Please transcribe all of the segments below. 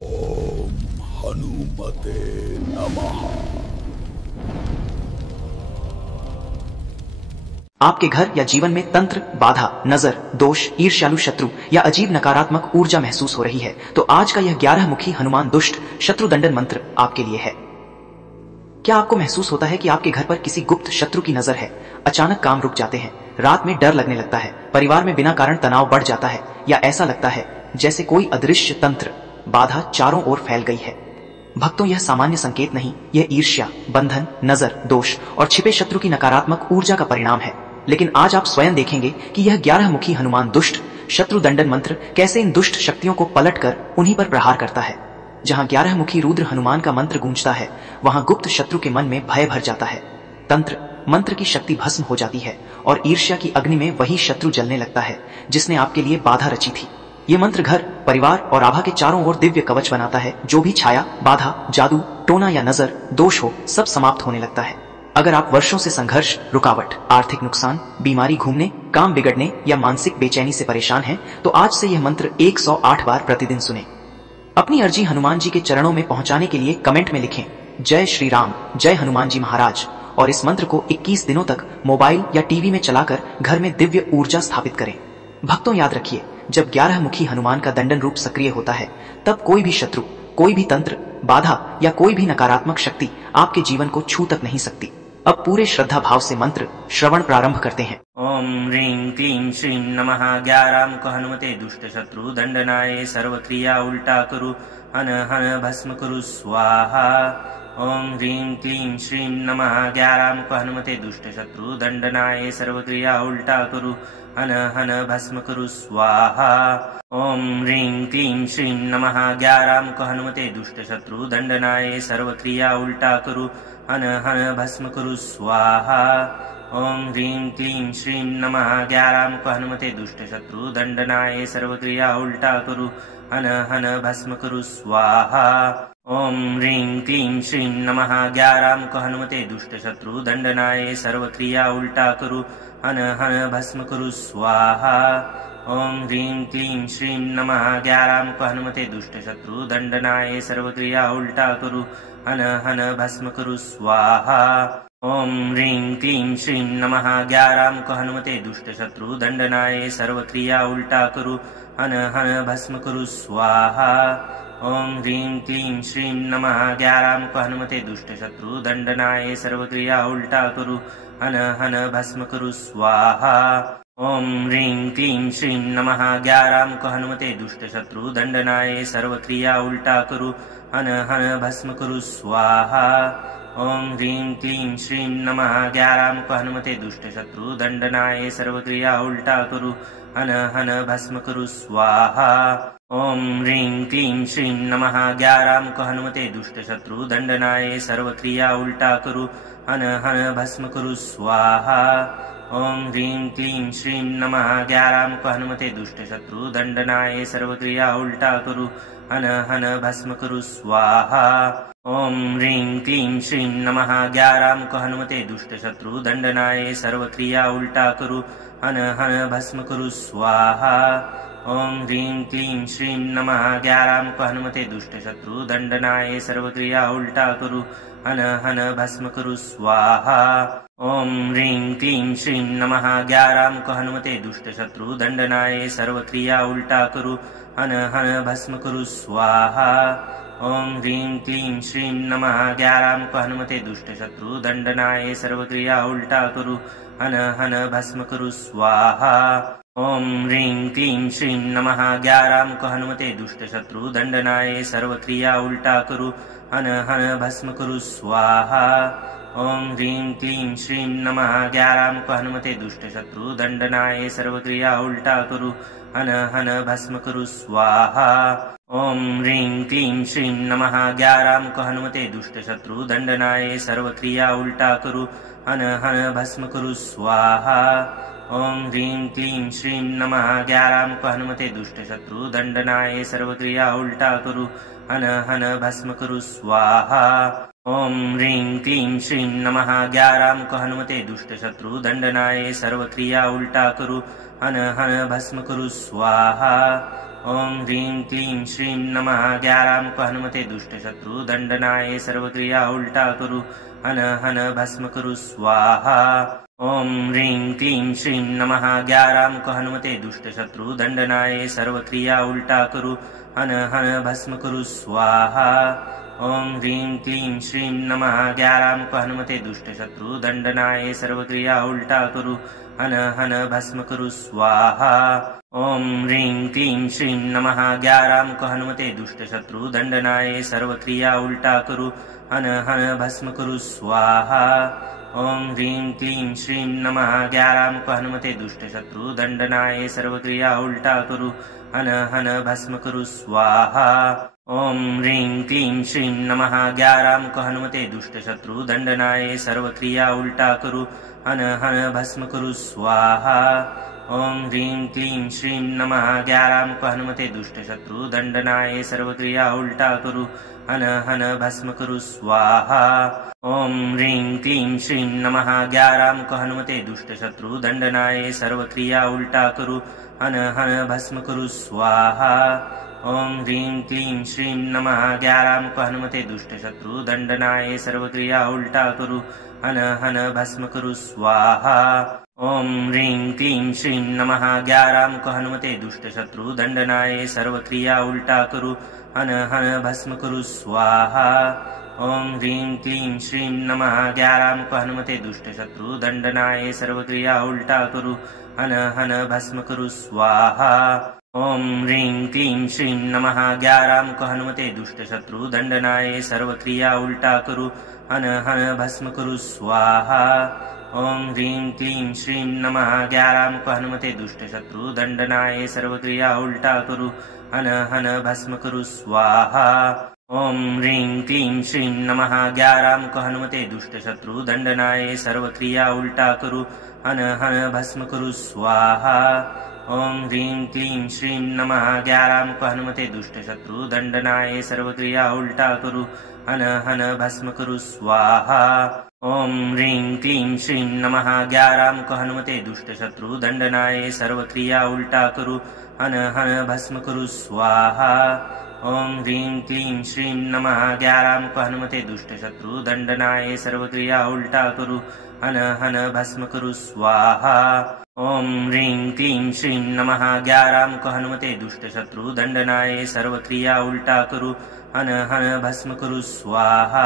ओम हनुमते नमः। आपके घर या जीवन में तंत्र, बाधा, नजर, दोष, ईर्ष्यालु शत्रु या अजीब नकारात्मक ऊर्जा महसूस हो रही है तो आज का यह 11 मुखी हनुमान दुष्ट शत्रु दंडन मंत्र आपके लिए है। क्या आपको महसूस होता है कि आपके घर पर किसी गुप्त शत्रु की नजर है? अचानक काम रुक जाते हैं, रात में डर लगने लगता है, परिवार में बिना कारण तनाव बढ़ जाता है या ऐसा लगता है जैसे कोई अदृश्य तंत्र बाधा चारों ओर फैल गई है। भक्तों, यह सामान्य संकेत नहीं, यह ईर्ष्या, बंधन, नजर, दोष और छिपे शत्रु की नकारात्मक ऊर्जा का परिणाम है। लेकिन आज आप स्वयं देखेंगे कि यह 11 मुखी हनुमान दुष्ट शत्रु दंडन मंत्र कैसे इन दुष्ट शक्तियों को पलटकर उन्हीं पर प्रहार करता है। जहां 11 मुखी रुद्र हनुमान का मंत्र गूंजता है, वहां गुप्त शत्रु के मन में भय भर जाता है। तंत्र मंत्र की शक्ति भस्म हो जाती है और ईर्ष्या की अग्नि में वही शत्रु जलने लगता है जिसने आपके लिए बाधा रची थी। ये मंत्र घर, परिवार और आभा के चारों ओर दिव्य कवच बनाता है। जो भी छाया, बाधा, जादू, टोना या नजर, दोष हो, सब समाप्त होने लगता है। अगर आप वर्षों से संघर्ष, रुकावट, आर्थिक नुकसान, बीमारी, घूमने, काम बिगड़ने या मानसिक बेचैनी से परेशान हैं, तो आज से यह मंत्र 108 बार प्रतिदिन सुने। अपनी अर्जी हनुमान जी के चरणों में पहुंचाने के लिए कमेंट में लिखें जय श्री राम, जय हनुमान जी महाराज, और इस मंत्र को 21 दिनों तक मोबाइल या टीवी में चलाकर घर में दिव्य ऊर्जा स्थापित करें। भक्तों, याद रखिए, जब 11 मुखी हनुमान का दंडन रूप सक्रिय होता है, तब कोई भी शत्रु, कोई भी तंत्र, बाधा या कोई भी नकारात्मक शक्ति आपके जीवन को छू तक नहीं सकती। अब पूरे श्रद्धा भाव से मंत्र श्रवण प्रारंभ करते हैं। ओम ह्रीं क्लीं श्रीं नमः। 11 मुख हनुमते दुष्ट शत्रु दंडनाय सर्व क्रिया उल्टा करु हन हन भस्म करु स्वाहा। ओम ह्रीं क्लीं श्रीं नमः। 11 मुख हनुमते दुष्ट शत्रु दंडनाय सर्व क्रिया उल्टा करु हन हन भस्म करु स्वाहा। ओम ह्रीं क्लीं श्रीं नमः। 11 मुख हनुमते दुष्ट शत्रु दंडनाय सर्व क्रिया उल्टा करु हन हन भस्म करु स्वाहा। ओम ह्रीं क्लीं श्रीं नमः। 11 मुख हनुमते दुष्ट शत्रु दंडनाय सर्व क्रिया उल्टा करु हन हन भस्म करु स्वाहा। ओम ह्रीं क्लीं श्रीं नमः। 11 मुख हनुमते दुष्ट शत्रु दंडनाय सर्व क्रिया उल्टा करु हन हन भस्म करु स्वाहा। ओम ह्रीं क्लीं श्रीं नमः। 11 मुख हनुमते दुष्ट शत्रु दंडनाय सर्व क्रिया उल्टा करु हन हन भस्म करु स्वाहा। ओम ह्रीं क्लीं श्रीं नमः। 11 मुख हनुमते दुष्ट शत्रु दंडनाय सर्व क्रिया उल्टा करु हन हन भस्म करु स्वाहा। ओम ह्रीं क्लीं श्रीं नमः। 11 मुख हनुमते दुष्ट शत्रु दंडनाय सर्व क्रिया उल्टा करु हन हन भस्म करु स्वाहा। ओम ह्रीं क्लीं श्रीं नमः। 11 मुख हनुमते दुष्ट शत्रु दंडनाय सर्व क्रिया उल्टा करु हन हन भस्म करु स्वाहा। ओम ह्रीं क्लीं श्रीं नमः। 11 मुख हनुमते दुष्ट शत्रु दंडनाय सर्व क्रिया उल्टा करु हन हन भस्म करु स्वाहा। ओम ह्रीं क्लीं श्रीं नमः। 11 मुख हनुमते दुष्ट शत्रु दंडनाय सर्व क्रिया उल्टा करु हन हन भस्म करु स्वाहा। ओम ह्रीं क्लीं श्रीं नमः। 11 मुख हनुमते दुष्ट शत्रु दंडनाय सर्व क्रिया उल्टा करु हन हन भस्म करु स्वाहा। ओम ह्रीं क्लीं श्रीं नमः। 11 मुख हनुमते दुष्ट शत्रु दंडनाय सर्व क्रिया उल्टा करु हन हन भस्म करु स्वाहा। ओम ह्रीं क्लीं श्रीं नमः। 11 मुख हनुमते दुष्ट शत्रु दंडनाय सर्व क्रिया उल्टा करु हन हन भस्म करु स्वाहा। ओम ह्रीं क्लीं श्रीं नमः। 11 मुख हनुमते दुष्ट शत्रु दंडनाय सर्व क्रिया उल्टा करु हन हन भस्म करु स्वाहा। ओम ह्रीं क्लीं श्रीं नमः। 11 मुख हनुमते दुष्ट शत्रु दंडनाय सर्व क्रिया उल्टा करु हन हन भस्म करु स्वाहा। ओम ह्रीं क्लीं श्रीं नमः। 11 मुख हनुमते दुष्ट शत्रु दंडनाय सर्व क्रिया उल्टा करु हन हन भस्म करु स्वाहा। ओम ह्रीं क्लीं श्रीं नमः। 11 मुख हनुमते दुष्ट शत्रु दंडनाय सर्व क्रिया उल्टा करु हन हन भस्म करु स्वाहा। ओम ह्रीं क्लीं श्रीं नमः। 11 मुख हनुमते दुष्ट शत्रु दंडनाय सर्व क्रिया उल्टा करु हन हन भस्म करु स्वाहा। ओम ह्रीं क्लीं श्रीं नमः। 11 मुख हनुमते दुष्ट शत्रु दंडनाय सर्व क्रिया उल्टा करु हन हन भस्म करु स्वाहा। ओम ह्रीं क्लीं श्रीं नमः। 11 मुख हनुमते दुष्ट शत्रु दंडनाय सर्व क्रिया उल्टा करु हन हन भस्म करु स्वाहा। ओम ह्रीं क्लीं श्रीं नमः 11 मुख हनुमते दुष्ट शत्रु दंडनाय सर्वक्रिया उल्टा करू हन हन भस्म करू स्वाहा। ओम ह्रीं क्लीं श्रीं नमः 11 मुख हनुमते दुष्ट शत्रु दंडनाय सर्वक्रिया उल्टा करू हन हन भस्म करू स्वाहा। ओम ह्रीं क्लीं श्रीं नमः 11 मुख हनुमते दुष्ट शत्रु दंडनाय सर्वक्रिया उल्टा करू हन हन भस्म करू स्वाहा। ओम ह्रीं क्लीं श्रीं नमः 11 मुख हनुमते दुष्ट शत्रु दंडनाय सर्वक्रिया उल्टा करू हन हन भस्म करू स्वाहा। ओम ह्रीं क्लीं श्रीं नमः 11 मुख हनुमते दुष्ट शत्रु दंडनाय सर्वक्रिया उल्टा करू हन हन भस्म करू स्वाहा। ओम ह्रीं क्लीं श्रीं नमः 11 मुख हनुमते दुष्ट शत्रु दंडनाय सर्वक्रिया उल्टा करू हन हन भस्म करू स्वाहा। ओम ह्रीं क्लीं श्रीं नमः 11 मुख हनुमते दुष्ट शत्रु दंडनाय सर्वक्रिया उल्टा करू हन हन भस्म करू स्वाहा। ओम ह्रीं क्लीं श्रीं नमः 11 मुख हनुमते दुष्ट शत्रु दंडनाय सर्वक्रिया उल्टा करू हन हन भस्म करू स्वाहा। ओम ह्रीं क्लीं श्रीं नमः 11 मुख हनुमते दुष्ट शत्रु दंडनाय सर्वक्रिया उल्टा करू हन हन भस्म करू स्वाहा। ओम ह्रीं क्लीं श्रीं नमः 11 मुख हनुमते दुष्ट शत्रु दंडनाय सर्वक्रिया उल्टा करू हन हन भस्म करू स्वाहा। ओम ह्रीं क्लीं श्रीं नमः 11 मुख हनुमते दुष्ट शत्रु दंडनाय सर्वक्रिया उल्टा करू हन हन भस्म करू स्वाहा। ओम ह्रीं क्लीं श्रीं नमः 11 मुख हनुमते दुष्ट शत्रु दंडनाय सर्वक्रिया उल्टा करू हन हन भस्म करू स्वाहा। ओम ह्रीं क्लीं श्रीं नमः 11 मुख हनुमते दुष्ट शत्रु दंडनाय सर्वक्रिया उल्टा करू हन हन भस्म करू स्वाहा। ओम ह्रीं क्लीं श्रीं नमः 11 मुख हनुमते दुष्ट शत्रु दंडनाय सर्वक्रिया उल्टा करू हन हन भस्म करू स्वाहा। ओम ह्रीं क्लीं श्रीं नमः 11 मुख हनुमते दुष्ट शत्रु दंडनाय सर्वक्रिया उल्टा करू हन हन भस्म करू स्वाहा। ओम ह्रीं क्लीं श्रीं नमः 11 मुख हनुमते दुष्ट शत्रु दंडनाय सर्वक्रिया उल्टा करू हन हन भस्म करू स्वाहा। ओम ह्रीं क्लीं श्रीं नमः 11 मुख हनुमते दुष्ट शत्रु दंडनाय सर्वक्रिया उल्टा करू हन हन भस्म करू स्वाहा। ओम ह्रीं क्लीं श्रीं नमः 11 मुख हनुमते दुष्ट शत्रु दंडनाय सर्वक्रिया उल्टा करू हन हन भस्म करू स्वाहा।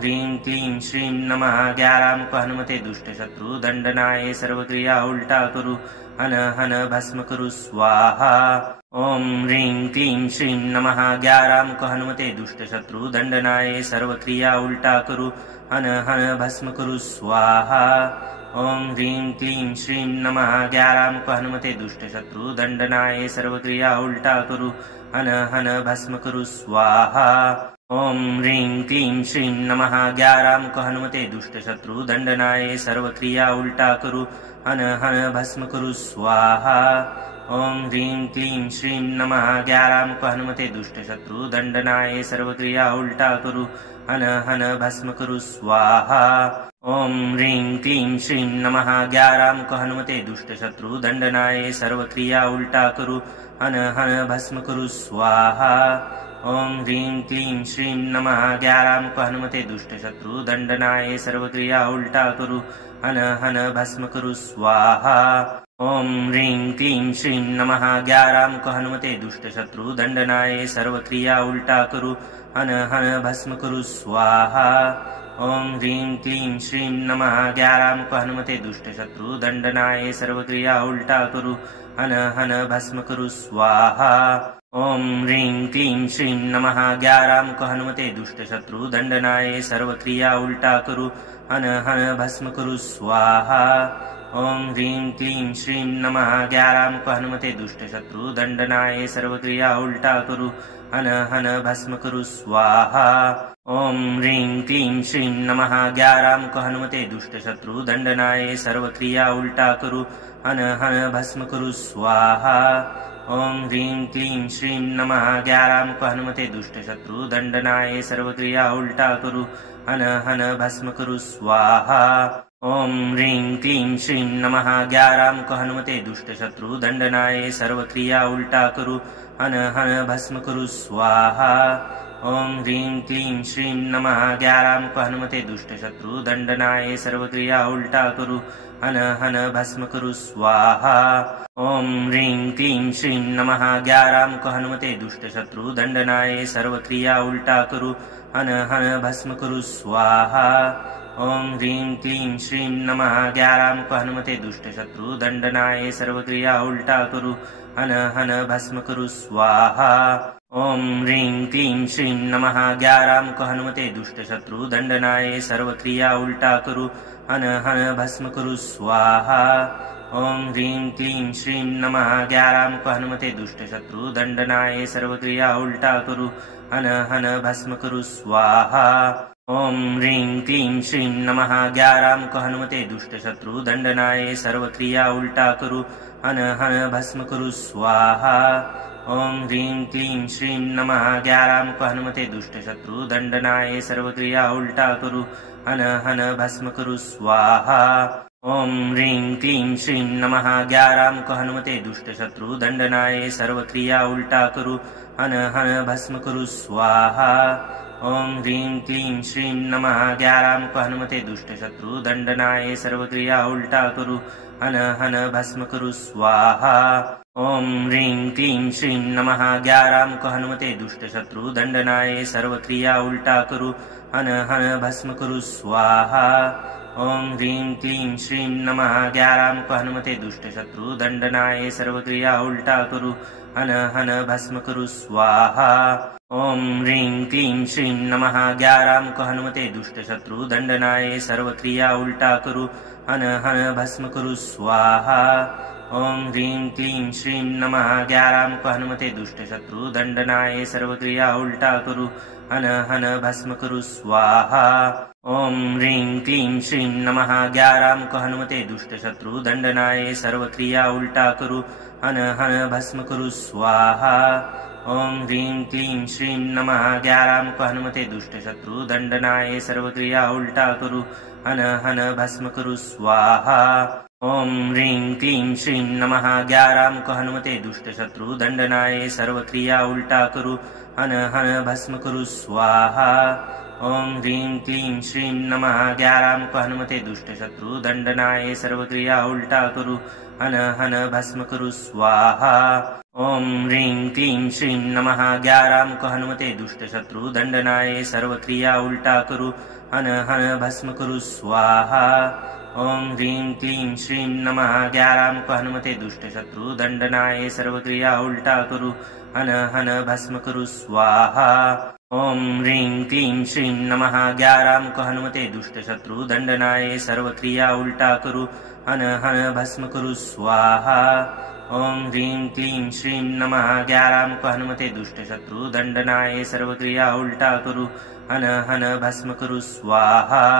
ओम ह्रीं क्लीं श्रीं नमः 11 मुख हनुमते दुष्ट शत्रु दंडनाय सर्वक्रिया उल्टा करू हन हन भस्म करू स्वाहा। ओम ह्रीं क्लीं श्रीं नमः 11 मुख हनुमते दुष्ट शत्रु दंडनाय सर्वक्रिया उल्टा करू हन हन भस्म करू स्वाहा। ओम ह्रीं क्लीं श्रीं नमः 11 मुख हनुमते दुष्ट शत्रु दंडनाय सर्वक्रिया उल्टा करू हन हन भस्म करू स्वाहा। ओम ह्रीं क्लीं श्रीं नमः 11 मुख हनुमते दुष्ट शत्रु दंडनाय सर्वक्रिया उल्टा करू हन हन भस्म करू स्वाहा। ओम ह्रीं क्लीं श्रीं नमः 11 मुख हनुमते दुष्ट शत्रु दंडनाय सर्वक्रिया उल्टा करू हन हन भस्म करू स्वाहा। ओम ह्रीं क्लीं श्रीं नमः 11 मुख हनुमते दुष्ट शत्रु दंडनाय सर्वक्रिया उल्टा करू हन हन भस्म करू स्वाहा। ओम ह्रीं क्लीं श्रीं नमः 11 मुख हनुमते दुष्ट शत्रु दंडनाय सर्वक्रिया उल्टा करू हन हन भस्म करू स्वाहा। ओम ह्रीं क्लीं श्रीं नमः 11 मुख हनुमते दुष्ट शत्रु दंडनाय सर्वक्रिया उल्टा करू हन हन भस्म करू स्वाहा। ओम ह्रीं क्लीं श्रीं नमः 11 मुख हनुमते दुष्ट शत्रु दंडनाय सर्वक्रिया उल्टा करू हन हन भस्म करू स्वाहा। ओम ह्रीं क्लीं श्रीं नमः 11 मुख हनुमते दुष्ट शत्रु दंडनाय सर्वक्रिया उल्टा करू हन हन भस्म करू स्वाहा। ओम ह्रीं क्लीं श्रीं नमः 11 मुख हनुमते दुष्ट शत्रु दंडनाय सर्वक्रिया उल्टा करू हन हन भस्म करू स्वाहा। ओम ह्रीं क्लीं श्रीं नमः 11 मुख हनुमते दुष्ट शत्रु दंडनाय सर्वक्रिया उल्टा करू हन हन भस्म करू स्वाहा। ओम ह्रीं क्लीं श्रीं नमः 11 मुख हनुमते दुष्ट शत्रु दंडनाय सर्वक्रिया उल्टा करू हन हन भस्म करू स्वाहा। ॐ ह्रीं क्लीं श्रीं नमः 11 मुख हनुमते दुष्ट शत्रु दंडनाय सर्व क्रिया उल्टा करू हन हन भस्म कुरु स्वाहा। ॐ ह्रीं क्लीं श्रीं नमः 11 मुख हनुमते दुष्ट शत्रु दंडनाय सर्व क्रिया उल्टा करू हन हन भस्म कुरु स्वाहा। ॐ ह्रीं क्लीं श्रीं नमः 11 मुख हनुमते दुष्ट शत्रु दंडनाय सर्व क्रिया उल्टा करू हन हन भस्म कुरु स्वाहा। ॐ ह्रीं क्लीं श्रीं नमः 11 मुख हनुमते दुष्ट शत्रु दंडनाय सर्व क्रिया उल्टा करू हन हन भस्म कुरु स्वाहा। ॐ ह्रीं क्लीं श्रीं नमः 11 मुख हनुमते दुष्ट शत्रु दंडनाय सर्व क्रिया उल्टा करू हन हन भस्म कुरु स्वाहा। ॐ ह्रीं क्लीं श्रीं नमः 11 मुख हनुमते दुष्ट शत्रु दंडनाय सर्व क्रिया उल्टा करू हन हन भस्म कुरु स्वाहा। ॐ ह्रीं क्लीं श्रीं नमः 11 मुख हनुमते दुष्ट शत्रु दंडनाय सर्व क्रिया उल्टा करू हन हन भस्म कुरु स्वाहा। ॐ ह्रीं क्लीं श्रीं नमः 11 मुख हनुमते दुष्ट शत्रु दंडनाय सर्व क्रिया उल्टा करू हन हन भस्म कुरु स्वाहा। ॐ ह्रीं क्लीं श्रीं नमः 11 मुख हनुमते दुष्ट शत्रु दंडनाय सर्व क्रिया उल्टा करू हन हन भस्म कुरु स्वाहा। ॐ ह्रीं क्लीं श्रीं नमः 11 मुख हनुमते दुष्ट शत्रु दंडनाय सर्व क्रिया उल्टा करू हन हन भस्म कुरु स्वाहा। ॐ ह्रीं क्लीं श्रीं नमः 11 मुख हनुमते दुष्ट शत्रु दंडनाय सर्व क्रिया उल्टा करू हन हन भस्म कुरु स्वाहा। ॐ ह्रीं क्लीं श्रीं नमः 11 मुख हनुमते दुष्ट शत्रु दंडनाय सर्व क्रिया उल्टा करू हन हन भस्म कुरु स्वाहा। ॐ ह्रीं क्लीं श्रीं नमः 11 मुख हनुमते दुष्ट शत्रु दंडनाय सर्व क्रिया उल्टा करू हन हन भस्म कुरु स्वाहा। ॐ ह्रीं क्लीं श्रीं नमः 11 मुख हनुमते दुष्ट शत्रु दंडनाय सर्व क्रिया उल्टा करू हन हन भस्म कुरु स्वाहा। ॐ ह्रीं क्लीं श्रीं नमः 11 मुख हनुमते दुष्ट शत्रु दंडनाय सर्व क्रिया उल्टा करू हन हन भस्म कुरु स्वाहा। ॐ ह्रीं क्लीं श्रीं नमः 11 मुख हनुमते दुष्ट शत्रु दंडनाय सर्व क्रिया उल्टा करू हन हन भस्म कुरु स्वाहा। ॐ ह्रीं क्लीं श्रीं नमः 11 मुख हनुमते दुष्ट शत्रु दंडनाय सर्व क्रिया उल्टा करू हन हन भस्म कुरु स्वाहा। ॐ ह्रीं क्लीं श्रीं नमः 11 मुख हनुमते दुष्ट शत्रु दंडनाय सर्व क्रिया उल्टा करू हन हन भस्म कुरु स्वाहा। ॐ ह्रीं क्लीं श्रीं नमः 11 मुख हनुमते दुष्ट शत्रु दंडनाय सर्व क्रिया उल्टा करू हन हन भस्म कुरु स्वाहा। ॐ ह्रीं क्लीं श्रीं नमः 11 मुख हनुमते दुष्ट शत्रु दंडनाय सर्व क्रिया उल्टा करू हन हन भस्म कुरु स्वाहा। ॐ ह्रीं क्लीं श्रीं नमः 11 मुख हनुमते दुष्ट शत्रु दंडनाय सर्व क्रिया उल्टा करू हन हन भस्म कुरु स्वाहा। ॐ ह्रीं क्लीं श्रीं नमः 11 मुख हनुमते दुष्ट शत्रु दंडनाय सर्व क्रिया उल्टा करू हन हन भस्म कुरु स्वाहा।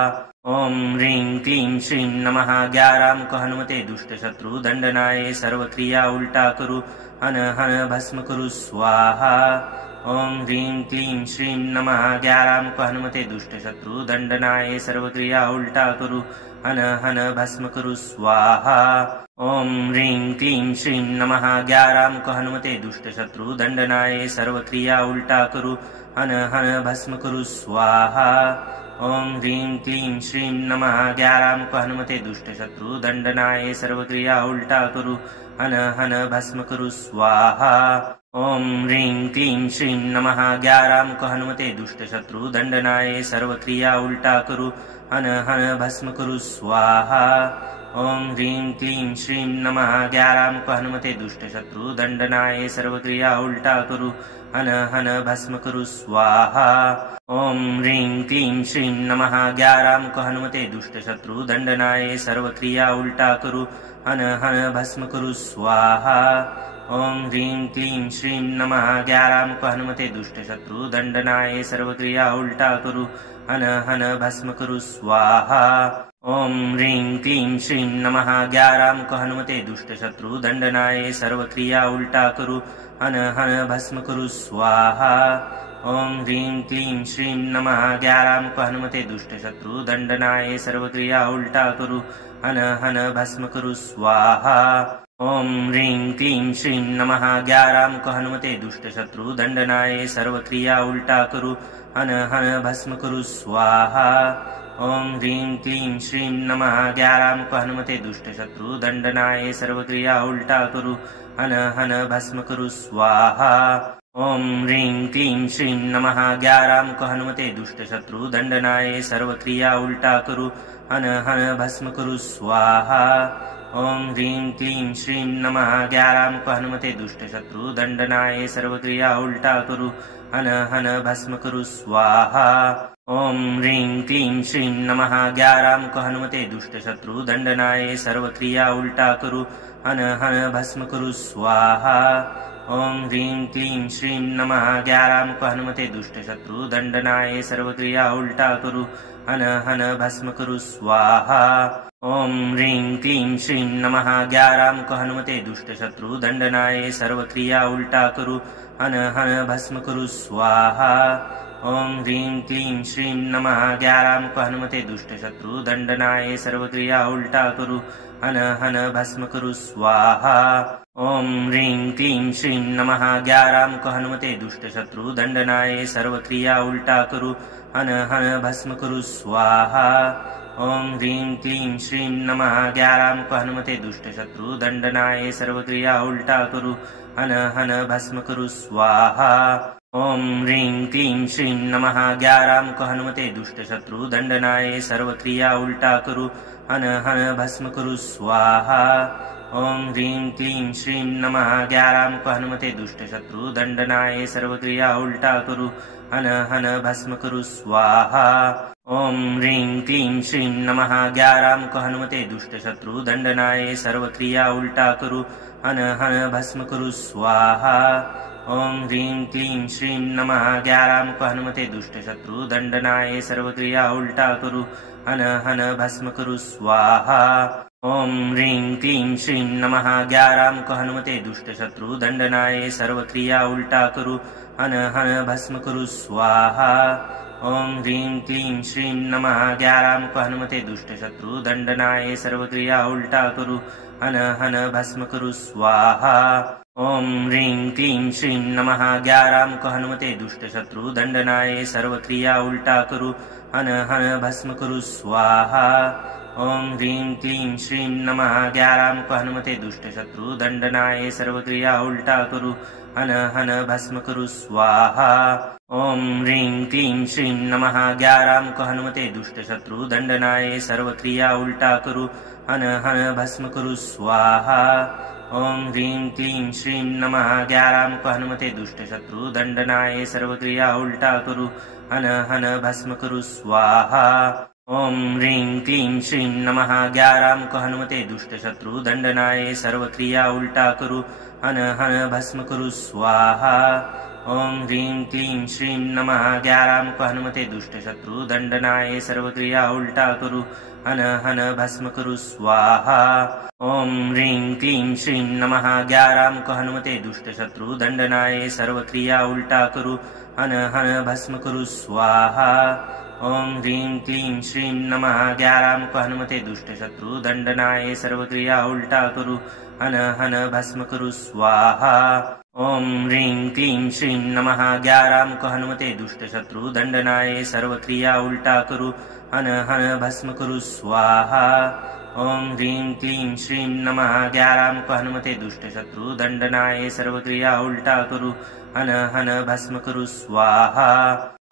ॐ ह्रीं क्लीं श्रीं नमः 11 मुख हनुमते दुष्ट शत्रु दंडनाय सर्व क्रिया उल्टा करू हन हन भस्म कुरु स्वाहा। ॐ ह्रीं क्लीं श्रीं नमः 11 मुख हनुमते दुष्ट शत्रु दंडनाय सर्व क्रिया उल्टा करू हन हन भस्म कुरु स्वाहा। ॐ ह्रीं क्लीं श्रीं नमः 11 मुख हनुमते दुष्ट शत्रु दंडनाय सर्व क्रिया उल्टा करू हन हन भस्म कुरु स्वाहा। ॐ ह्रीं क्लीं श्रीं नमः 11 मुख हनुमते दुष्ट शत्रु दंडनाय सर्व क्रिया उल्टा करू हन हन भस्म कुरु स्वाहा। ॐ ह्रीं क्लीं श्रीं नमः 11 मुख हनुमते दुष्ट शत्रु दंडनाय सर्व क्रिया उल्टा करू हन हन भस्म कुरु स्वाहा। ॐ ह्रीं क्लीं श्रीं नमः 11 मुख हनुमते दुष्ट शत्रु दंडनाय सर्व क्रिया उल्टा करू हन हन भस्म कुरु स्वाहा। ॐ ह्रीं क्लीं श्रीं नमः 11 मुख हनुमते दुष्ट शत्रु दंडनाय सर्व क्रिया उल्टा करू हन हन भस्म कुरु स्वाहा। ॐ ह्रीं क्लीं श्रीं नमः 11 मुख हनुमते दुष्ट शत्रु दंडनाय सर्व क्रिया उल्टा करू हन हन भस्म कुरु स्वाहा। ॐ ह्रीं क्लीं श्रीं नमः 11 मुख हनुमते दुष्ट शत्रु दंडनाय सर्व क्रिया उल्टा करू हन हन भस्म कुरु स्वाहा। ओम ह्रीं क्लीं श्रीं नमः 11 मुख हनुमते दुष्ट शत्रु दंडनाय सर्वक्रिया उल्टा करू हन हन भस्म करू स्वाहा। ओम ह्रीं क्लीं श्रीं नमः 11 मुख हनुमते दुष्ट शत्रु दंडनाय सर्वक्रिया उल्टा करू हन हन भस्म करू स्वाहा। ओम ह्रीं क्लीं श्रीं नमः 11 मुख हनुमते दुष्ट शत्रु दंडनाय सर्वक्रिया उल्टा करू हन हन भस्म करू स्वाहा। ओम ह्रीं क्लीं श्रीं नमः 11 मुख हनुमते दुष्ट शत्रु दंडनाय सर्वक्रिया उल्टा करू हन हन भस्म करू स्वाहा। ओम ह्रीं क्लीं श्रीं नमः 11 मुख हनुमते दुष्ट शत्रु दंडनाय सर्वक्रिया उल्टा करू हन हन भस्म करू स्वाहा। ओम ह्रीं क्लीं श्रीं नमः 11 मुख हनुमते दुष्ट शत्रु दंडनाय सर्वक्रिया उल्टा करू हन हन भस्म करू स्वाहा। ओम ह्रीं क्लीं श्रीं नमः 11 मुख हनुमते दुष्ट शत्रु दंडनाय सर्वक्रिया उल्टा करू हन हन भस्म करू स्वाहा। ओम ह्रीं क्लीं श्रीं नमः 11 मुख हनुमते दुष्ट शत्रु दंडनाय सर्वक्रिया उल्टा करू हन हन भस्म करू स्वाहा। ओम ह्रीं क्लीं श्रीं नमः 11 मुख हनुमते दुष्ट शत्रु दंडनाय सर्वक्रिया उल्टा करू हन हन भस्म करू स्वाहा। ओम ह्रीं क्लीं श्रीं नमः 11 मुख हनुमते दुष्ट शत्रु दंडनाय सर्वक्रिया उल्टा करू हन हन भस्म करू स्वाहा। ओम ह्रीं क्लीं श्रीं नमः 11 मुख हनुमते दुष्ट शत्रु दंडनाय सर्वक्रिया उल्टा करू हन हन भस्म करू स्वाहा। ओम ह्रीं क्लीं श्रीं नमः 11 मुख हनुमते दुष्ट शत्रु दंडनाय सर्वक्रिया उल्टा करू हन हन भस्म करू स्वाहा। ओम ह्रीं क्लीं श्रीं नमः 11 मुख हनुमते दुष्ट शत्रु दंडनाय सर्वक्रिया उल्टा करू हन हन भस्म करू स्वाहा। ओम ह्रीं क्लीं श्रीं नमः 11 मुख हनुमते दुष्ट शत्रु दंडनाय सर्वक्रिया उल्टा करू हन हन भस्म करू स्वाहा। ओम ह्रीं क्लीं श्रीं नमः 11 मुख हनुमते दुष्ट शत्रु दंडनाय सर्वक्रिया उल्टा करू हन हन भस्म करू स्वाहा। ओम ह्रीं क्लीं श्रीं नमः 11 मुख हनुमते दुष्ट शत्रु दंडनाय सर्वक्रिया उल्टा करू हन हन भस्म करू स्वाहा। ओम ह्रीं क्लीं श्रीं नमः 11 मुख हनुमते दुष्ट शत्रु दंडनाय सर्वक्रिया उल्टा करू हन हन भस्म करू स्वाहा। ओम ह्रीं क्लीं श्रीं नमः 11 मुख हनुमते दुष्ट शत्रु दंडनाय सर्वक्रिया उल्टा करू हन हन भस्म करू स्वाहा। ओम ह्रीं क्लीं श्रीं नमः 11 मुख हनुमते दुष्ट शत्रु दंडनाय सर्वक्रिया उल्टा करू हन हन भस्म करू स्वाहा। ओम ह्रीं क्लीं श्रीं नमः 11 मुख हनुमते दुष्ट शत्रु दंडनाय सर्वक्रिया उल्टा करू हन हन भस्म करू स्वाहा। ओम ह्रीं क्लीं श्रीं नमः 11 मुख हनुमते दुष्ट शत्रु दंडनाय सर्वक्रिया उल्टा करू हन हन भस्म करू स्वाहा। ओम ह्रीं क्लीं श्रीं नमः 11 मुख हनुमते दुष्ट शत्रु दंडनाय सर्वक्रिया उल्टा करू हन हन भस्म करू स्वाहा। ओम ह्रीं क्लीं श्रीं नमः 11 मुख हनुमते दुष्ट शत्रु दंडनाय सर्वक्रिया उल्टा करू हन हन भस्म करू स्वाहा। ओम ह्रीं क्लीं श्रीं नमः 11 मुख हनुमते दुष्ट शत्रु दंडनाय सर्वक्रिया उल्टा करू हन हन भस्म करू स्वाहा। ओम ह्रीं क्लीं श्रीं नमः 11 मुख हनुमते दुष्ट शत्रु दंडनाय सर्वक्रिया उल्टा करू हन हन भस्म करू स्वाहा। ओम ह्रीं क्लीं श्रीं नमः 11 मुख हनुमते दुष्ट शत्रु दंडनाय सर्वक्रिया उल्टा करू हन हन भस्म करू स्वाहा। ओम ह्रीं क्लीं श्रीं नमः 11 मुख हनुमते दुष्ट शत्रु दंडनाय सर्वक्रिया उल्टा करू हन हन भस्म करू स्वाहा।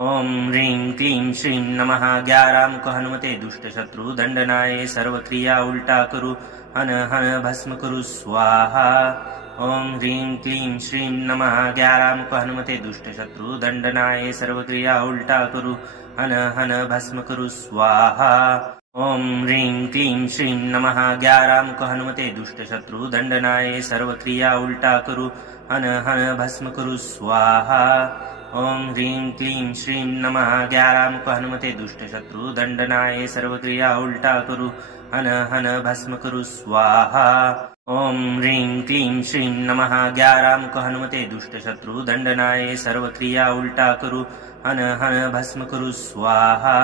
ओम ह्रीं क्लीं श्रीं नमः 11 मुख हनुमते दुष्ट शत्रु दंडनाय सर्वक्रिया उल्टा करू हन हन भस्म करू स्वाहा। ओम ह्रीं क्लीं श्रीं नमः 11 मुख हनुमते दुष्ट शत्रु दंडनाय सर्वक्रिया उल्टा करू हन हन भस्म करू स्वाहा। ओम ह्रीं क्लीं श्रीं नमः 11 मुख हनुमते दुष्ट शत्रु दंडनाय सर्वक्रिया उल्टा करू हन हन भस्म करू स्वाहा। ओम ह्रीं क्लीं श्रीं नमः 11 मुख हनुमते दुष्ट शत्रु दंडनाय सर्वक्रिया उल्टा करू हन हन भस्म करू स्वाहा। ॐ ह्रीं क्लीं श्रीं नमः ग्याराम को हनुमते दुष्ट शत्रु दंडनाय सर्व क्रिया उल्टा करू हन हन भस्म कुरु स्वाहा।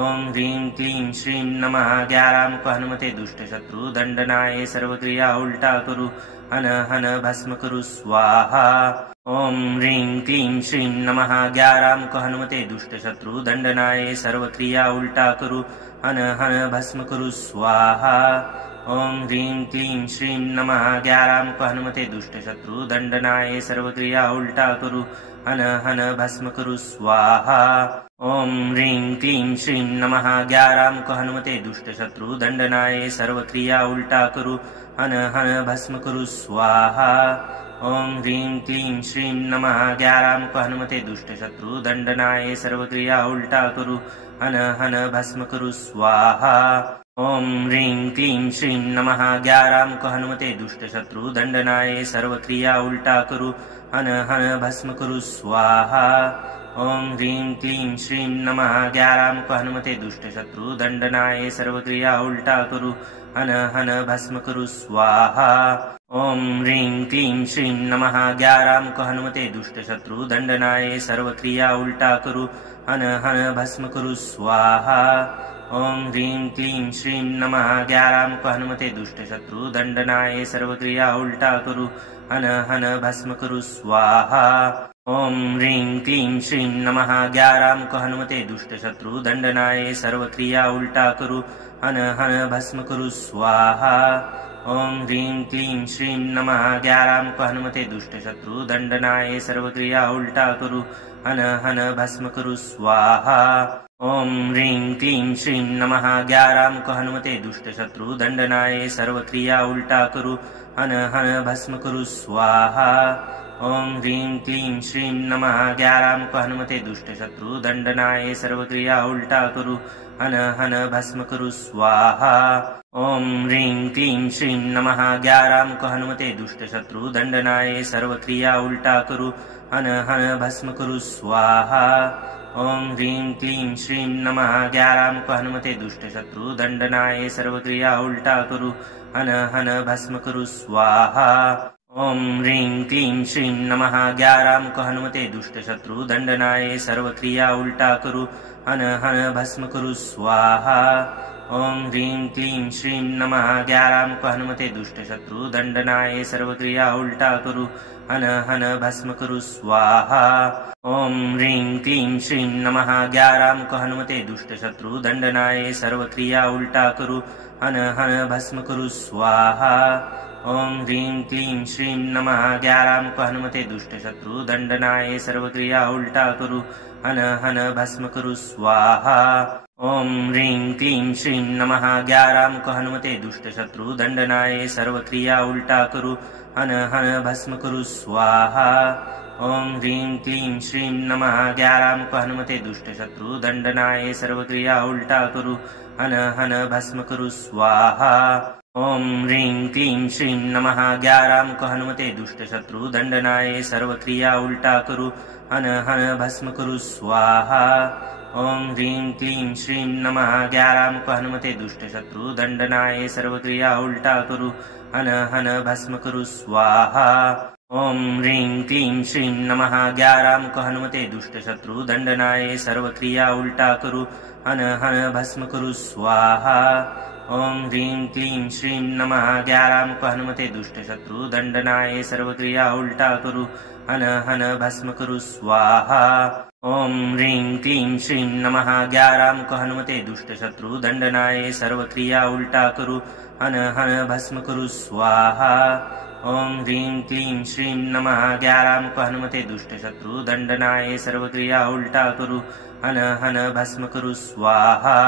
ॐ ह्रीं क्लीं श्रीं नमः ग्याराम को हनुमते दुष्ट शत्रु दंडनाय सर्व क्रिया उल्टा करू हन हन भस्म कुरु स्वाहा। ॐ ह्रीं क्लीं श्रीं नमः ग्याराम को हनुमते दुष्ट शत्रु दंडनाय सर्व क्रिया उल्टा करू हन हन भस्म कुरु स्वाहा। ॐ ह्रीं क्लीं श्रीं नमः ग्याराम को हनुमते दुष्ट शत्रु दंडनाय सर्व क्रिया उल्टा करू हन हन भस्म कुरु स्वाहा। ॐ ह्रीं क्लीं श्रीं नमः ग्याराम को हनुमते दुष्ट शत्रु दंडनाय सर्व क्रिया उल्टा करू हन हन भस्म कुरु स्वाहा। ॐ ह्रीं क्लीं श्रीं नमः ग्याराम को हनुमते दुष्ट शत्रु दंडनाय सर्व क्रिया उल्टा करू हन हन भस्म कुरु स्वाहा। ॐ ह्रीं क्लीं श्रीं नमः ग्याराम को हनुमते दुष्ट शत्रु दंडनाय सर्व क्रिया उल्टा करू हन हन भस्म कुरु स्वाहा। ॐ ह्रीं क्लीं श्रीं नमः ग्याराम को हनुमते दुष्ट शत्रु दंडनाय सर्व क्रिया उल्टा करू हन हन भस्म कुरु स्वाहा। ॐ ह्रीं क्लीं श्रीं नमः ग्याराम को हनुमते दुष्ट शत्रु दंडनाय सर्व क्रिया उल्टा करू हन हन भस्म कुरु स्वाहा। ॐ ह्रीं क्लीं श्रीं नमः ग्याराम को हनुमते दुष्ट शत्रु दंडनाय सर्व क्रिया उल्टा करू हन हन भस्म कुरु स्वाहा। ॐ ह्रीं क्लीं श्रीं नमः ग्याराम को हनुमते दुष्ट शत्रु दंडनाय सर्व क्रिया उल्टा करू हन हन भस्म कुरु स्वाहा। ॐ ह्रीं क्लीं श्रीं नमः ग्याराम को हनुमते दुष्ट शत्रु दंडनाय सर्व क्रिया उल्टा करू हन हन भस्म कुरु स्वाहा। ॐ ह्रीं क्लीं श्रीं नमः ग्याराम को हनुमते दुष्ट शत्रु दंडनाय सर्व क्रिया उल्टा करू हन हन भस्म कुरु स्वाहा। ॐ ह्रीं क्लीं श्रीं नमः ग्याराम को हनुमते दुष्ट शत्रु दंडनाय सर्व क्रिया उल्टा करू हन हन भस्म कुरु स्वाहा। ॐ ह्रीं क्लीं श्रीं नमः ग्याराम को हनुमते दुष्ट शत्रु दंडनाय सर्व क्रिया उल्टा करू हन हन भस्म कुरु स्वाहा। ॐ ह्रीं क्लीं श्रीं नमः ग्याराम को हनुमते दुष्ट शत्रु दंडनाय सर्व क्रिया उल्टा करू हन हन भस्म कुरु स्वाहा। ॐ ह्रीं क्लीं श्रीं नमः ग्याराम को हनुमते दुष्ट शत्रु दंडनाय सर्व क्रिया उल्टा करू हन हन भस्म कुरु स्वाहा। ॐ ह्रीं क्लीं श्रीं नमः ग्याराम को हनुमते दुष्ट शत्रु दंडनाय सर्व क्रिया उल्टा करू हन हन भस्म कुरु स्वाहा। ॐ ह्रीं क्लीं श्रीं नमः ग्याराम को हनुमते दुष्ट शत्रु दंडनाय सर्व क्रिया उल्टा करू हन हन भस्म कुरु स्वाहा। ॐ ह्रीं क्लीं श्रीं नमः ग्याराम को हनुमते दुष्ट शत्रु दंडनाय सर्व क्रिया उल्टा करू हन हन भस्म कुरु स्वाहा। ॐ ह्रीं क्लीं श्रीं नमः ग्याराम को हनुमते दुष्ट शत्रु दंडनाय सर्व क्रिया उल्टा करू हन हन भस्म कुरु स्वाहा। ॐ ह्रीं क्लीं श्रीं नमः ग्याराम को हनुमते दुष्ट शत्रु दंडनाय सर्व क्रिया उल्टा करू हन हन भस्म कुरु स्वाहा। ॐ ह्रीं क्लीं श्रीं नमः ग्याराम को हनुमते दुष्ट शत्रु दंडनाय सर्व क्रिया उल्टा करू हन हन भस्म कुरु स्वाहा। ॐ ह्रीं क्लीं श्रीं नमः ग्याराम को हनुमते दुष्ट शत्रु दंडनाय सर्व क्रिया उल्टा करू हन हन भस्म कुरु स्वाहा। ॐ ह्रीं क्लीं श्रीं नमः ग्याराम को हनुमते दुष्ट शत्रु दंडनाय सर्व क्रिया उल्टा करू हन हन भस्म कुरु स्वाहा। ॐ ह्रीं क्लीं श्रीं नमः ग्याराम को हनुमते दुष्ट शत्रु दंडनाय सर्व क्रिया उल्टा करू हन हन भस्म कुरु स्वाहा। ॐ ह्रीं क्लीं श्रीं नमः ग्याराम को हनुमते दुष्ट शत्रु दंडनाय सर्व क्रिया उल्टा करू हन हन भस्म कुरु स्वाहा। ॐ ह्रीं क्लीं श्रीं नमः ग्याराम को हनुमते दुष्ट शत्रु दंडनाय सर्व क्रिया उल्टा करू हन हन भस्म कुरु स्वाहा।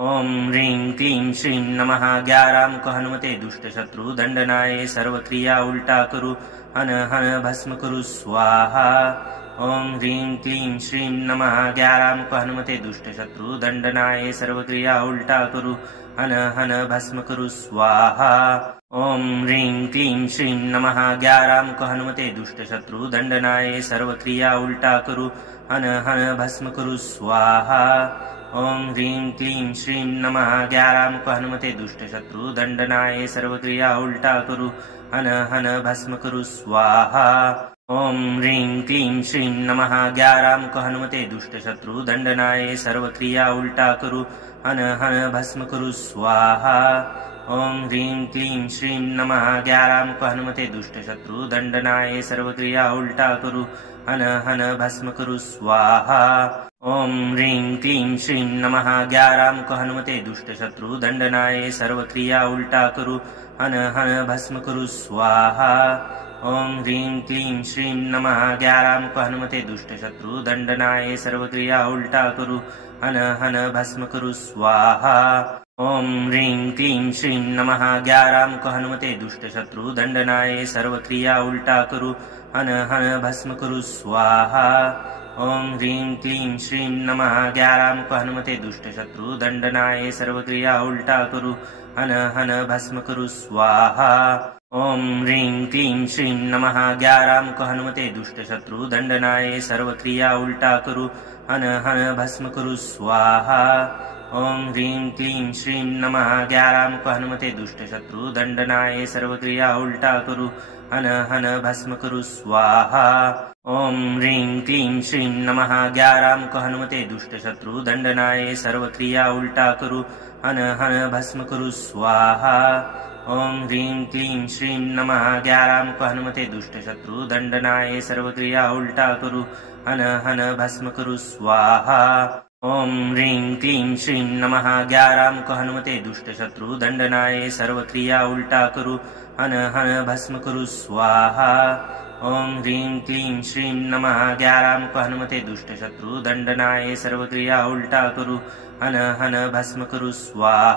ॐ ह्रीं क्लीं श्रीं नमः ग्याराम को हनुमते दुष्ट शत्रु दंडनाय सर्व क्रिया उल्टा करू हन हन भस्म कुरु स्वाहा। ॐ ह्रीं क्लीं श्रीं नमः ग्याराम को हनुमते दुष्ट शत्रु दंडनाय सर्व क्रिया उल्टा करू हन हन भस्म कुरु स्वाहा। ॐ ह्रीं क्लीं श्रीं नमः ग्याराम को हनुमते दुष्ट शत्रु दंडनाय सर्व क्रिया उल्टा करू हन हन भस्म कुरु स्वाहा। ओम ह्रीं क्लीं श्रीं नमः 11 मुख हनुमते दुष्ट शत्रु दंडनाय सर्वक्रिया उल्टा कुरु हन हन भस्म कुरु स्वाहा। ओम ह्रीं क्लीं श्रीं नमः 11 मुख हनुमते दुष्ट शत्रु दंडनाय सर्वक्रिया उल्टा कुरु हन हन भस्म कुरु स्वाहा। ओम ह्रीं क्लीं श्रीं नमः 11 मुख हनुमते दुष्ट शत्रु दंडनाय सर्वक्रिया उल्टा कुरु हन हन भस्म कुरु स्वाहा। ओम ह्रीं क्लीं श्रीं नमः 11 मुख हनुमते दुष्ट शत्रु दंडनाय सर्वक्रिया उल्टा कुरु हन हन भस्म कुरु स्वाहा। ओम ह्रीं क्लीं श्रीं नमः 11 मुख हनुमते दुष्ट शत्रु दंडनाय सर्वक्रिया उल्टा कुरु हन हन भस्म कुरु स्वाहा। ओम ह्रीं क्लीं श्रीं नमः 11 मुख हनुमते दुष्ट शत्रु दंडनाय सर्वक्रिया उल्टा कुरु हन हन भस्म कुरु स्वाहा। ओम ह्रीं क्लीं श्रीं नमः 11 मुख हनुमते दुष्ट शत्रु दंडनाय सर्वक्रिया उल्टा कुरु हन हन भस्म कुरु स्वाहा। ओम ह्रीं क्लीं श्रीं नमः 11 मुख हनुमते दुष्ट शत्रु दंडनाय सर्वक्रिया उल्टा कुरु हन हन भस्म कुरु स्वाहा। ओम ह्रीं क्लीं श्रीं नमः 11 मुख हनुमते दुष्ट शत्रु दंडनाय सर्वक्रिया उल्टा कुरु हन हन भस्म कुरु स्वाहा। ओम ह्रीं क्लीं श्रीं नमः 11 मुख हनुमते दुष्ट शत्रु दंडनाय सर्वक्रिया उल्टा कुरु हन हन भस्म कुरु स्वाहा। ओम ह्रीं क्लीं श्रीं नमः 11 मुख हनुमते दुष्ट शत्रु दंडनाय सर्वक्रिया उल्टा कुरु हन हन भस्म कुरु स्वाहा। ओम ह्रीं क्लीं श्रीं नमः 11 मुख हनुमते दुष्ट शत्रु दंडनाय सर्वक्रिया उल्टा कुरु हन हन भस्म कुरु स्वाहा। ओम ह्रीं क्लीं श्रीं नमः 11 मुख हनुमते दुष्ट शत्रु दंडनाय सर्वक्रिया उल्टा कुरु हन हन भस्म कुरु स्वाहा।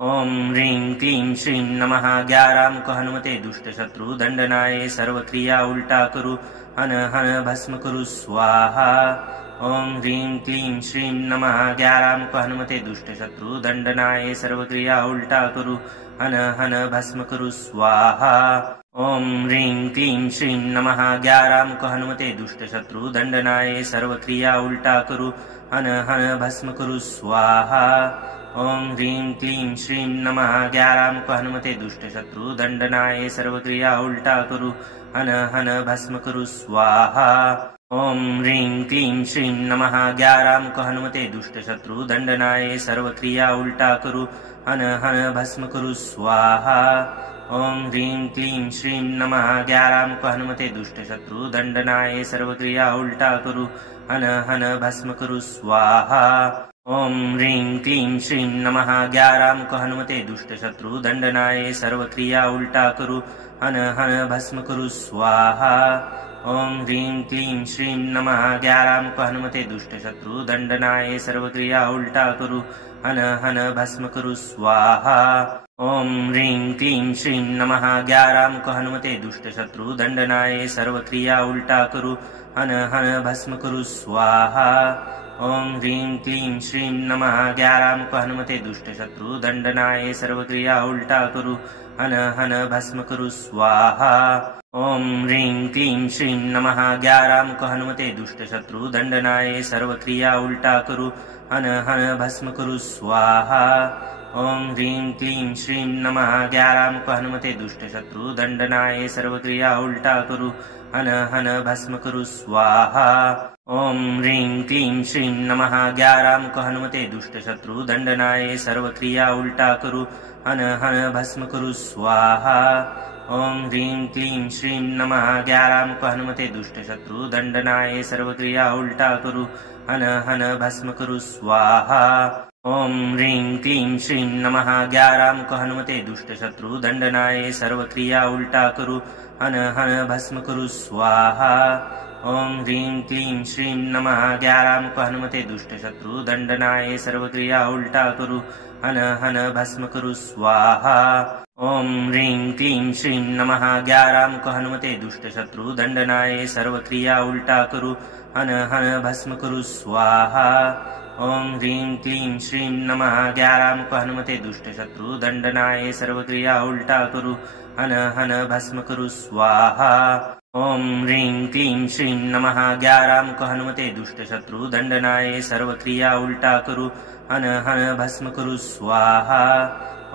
ओम ह्रीं क्लीं श्रीं नमः 11 मुख हनुमते दुष्ट शत्रु दंडनाय सर्वक्रिया उल्टा कुरु हन हन भस्म कुरु स्वाहा। ओम ह्रीं क्लीं श्रीं नमः 11 मुख हनुमते दुष्ट शत्रु दंडनाय सर्वक्रिया उल्टा कुरु हन हन भस्म कुरु स्वाहा। ओम ह्रीं क्लीं श्रीं नमः 11 मुख हनुमते दुष्ट शत्रु दंडनाय सर्वक्रिया उल्टा कुरु हन हन भस्म कुरु स्वाहा। ओम ह्रीं क्लीं श्रीं नमः 11 मुख हनुमते दुष्ट शत्रु दंडनाय सर्वक्रिया उल्टा कुरु हन हन भस्म कुरु स्वाहा। ओम ह्रीं क्लीं श्रीं नमः 11 मुख हनुमते दुष्ट शत्रु दंडनाय सर्वक्रिया उल्टा कुरु हन हन भस्म कुरु स्वाहा। ओम ह्रीं क्लीं श्रीं नमः 11 मुख हनुमते दुष्ट शत्रु दंडनाय सर्वक्रिया उल्टा कुरु हन हन भस्म कुरु स्वाहा। ओम ह्रीं क्लीं श्रीं नमः 11 मुख हनुमते दुष्ट शत्रु दंडनाय सर्वक्रिया उल्टा कुरु हन हन भस्म कुरु स्वाहा। ओम ह्रीं क्लीं श्रीं नमः 11 मुख हनुमते दुष्ट शत्रु दंडनाय सर्वक्रिया उल्टा कुरु हन हन भस्म कुरु स्वाहा। ओम ह्रीं क्लीं श्रीं नमः 11 मुख हनुमते दुष्ट शत्रु दंडनाय सर्वक्रिया उल्टा कुरु हन हन भस्म कुरु स्वाहा। ओम ह्रीं क्लीं श्रीं नमः 11 मुख हनुमते दुष्ट शत्रु दंडनाय सर्वक्रिया उल्टा कुरु हन हन भस्म कुरु स्वाहा। ओम ह्रीं क्लीं श्रीं नमः 11 मुख हनुमते दुष्ट शत्रु दंडनाय सर्वक्रिया उल्टा कुरु हन हन भस्म कुरु स्वाहा। ओम ह्रीं क्लीं श्रीं नमः 11 मुख हनुमते दुष्ट शत्रु दंडनाय सर्वक्रिया उल्टा कुरु हन हन भस्म कुरु स्वाहा। ओम ह्रीं क्लीं श्रीं नमः 11 मुख हनुमते दुष्ट शत्रु दंडनाय सर्वक्रिया उल्टा कुरु हन हन भस्म कुरु स्वाहा। ओम ह्रीं क्लीं श्रीं नमः 11 मुख हनुमते दुष्ट शत्रु दंडनाय सर्वक्रिया उल्टा कुरु हन हन भस्म कुरु स्वाहा। ओम ह्रीं क्लीं श्रीं नमः 11 मुख हनुमते दुष्ट शत्रु दंडनाय सर्वक्रिया उल्टा कुरु हन हन भस्म कुरु स्वाहा। ओम ह्रीं क्लीं श्रीं नमः 11 मुख हनुमते दुष्ट शत्रु दंडनाय सर्वक्रिया उल्टा कुरु हन हन भस्म कुरु स्वाहा। ओम ह्रीं क्लीं श्रीं नमः 11 मुख हनुमते दुष्ट शत्रु दंडनाय सर्वक्रिया उल्टा कुरु हन हन भस्म कुरु स्वाहा। ओम ह्रीं क्लीं श्रीं नमः 11 मुख हनुमते दुष्ट शत्रु दंडनाय सर्वक्रिया उल्टा कुरु हन हन भस्म कुरु स्वाहा। ॐ ह्रीं क्लीं श्रीं नमः ग्याराम को हनुमते दुष्ट शत्रु दंडनाय सर्वक्रिया उल्टा करू हन हन भस्म कुरु स्वाहा।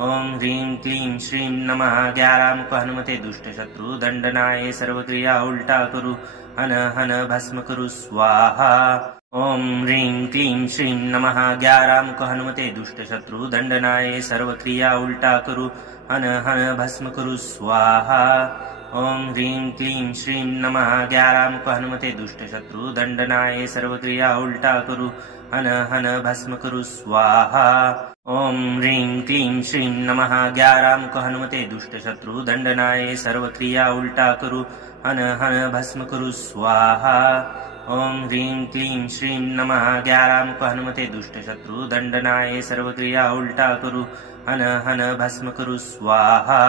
ॐ ह्रीं क्लीं श्रीं नमः ग्याराम को हनुमते दुष्ट शत्रु दंडनाय सर्वक्रिया उल्टा करू हन हन भस्म कुरु स्वाहा। ॐ ह्रीं क्लीं श्रीं नमः ग्याराम को हनुमते दुष्ट शत्रु दंडनाय सर्वक्रिया उल्टा करू हन हन भस्म कुरु स्वाहा। ॐ ह्रीं क्लीं श्रीं नमः ग्याराम को हनुमते दुष्ट शत्रु दंडनाय सर्वक्रिया उल्टा करू हन हन भस्म कुरु स्वाहा। ॐ ह्रीं क्लीं श्रीं नमः ग्याराम को हनुमते दुष्ट शत्रु दंडनाय सर्वक्रिया उल्टा करू हन हन भस्म कुरु स्वाहा। ॐ ह्रीं क्लीं श्रीं नमः ग्याराम को हनुमते दुष्ट शत्रु दंडनाय सर्वक्रिया उल्टा करू हन हन भस्म कुरु स्वाहा।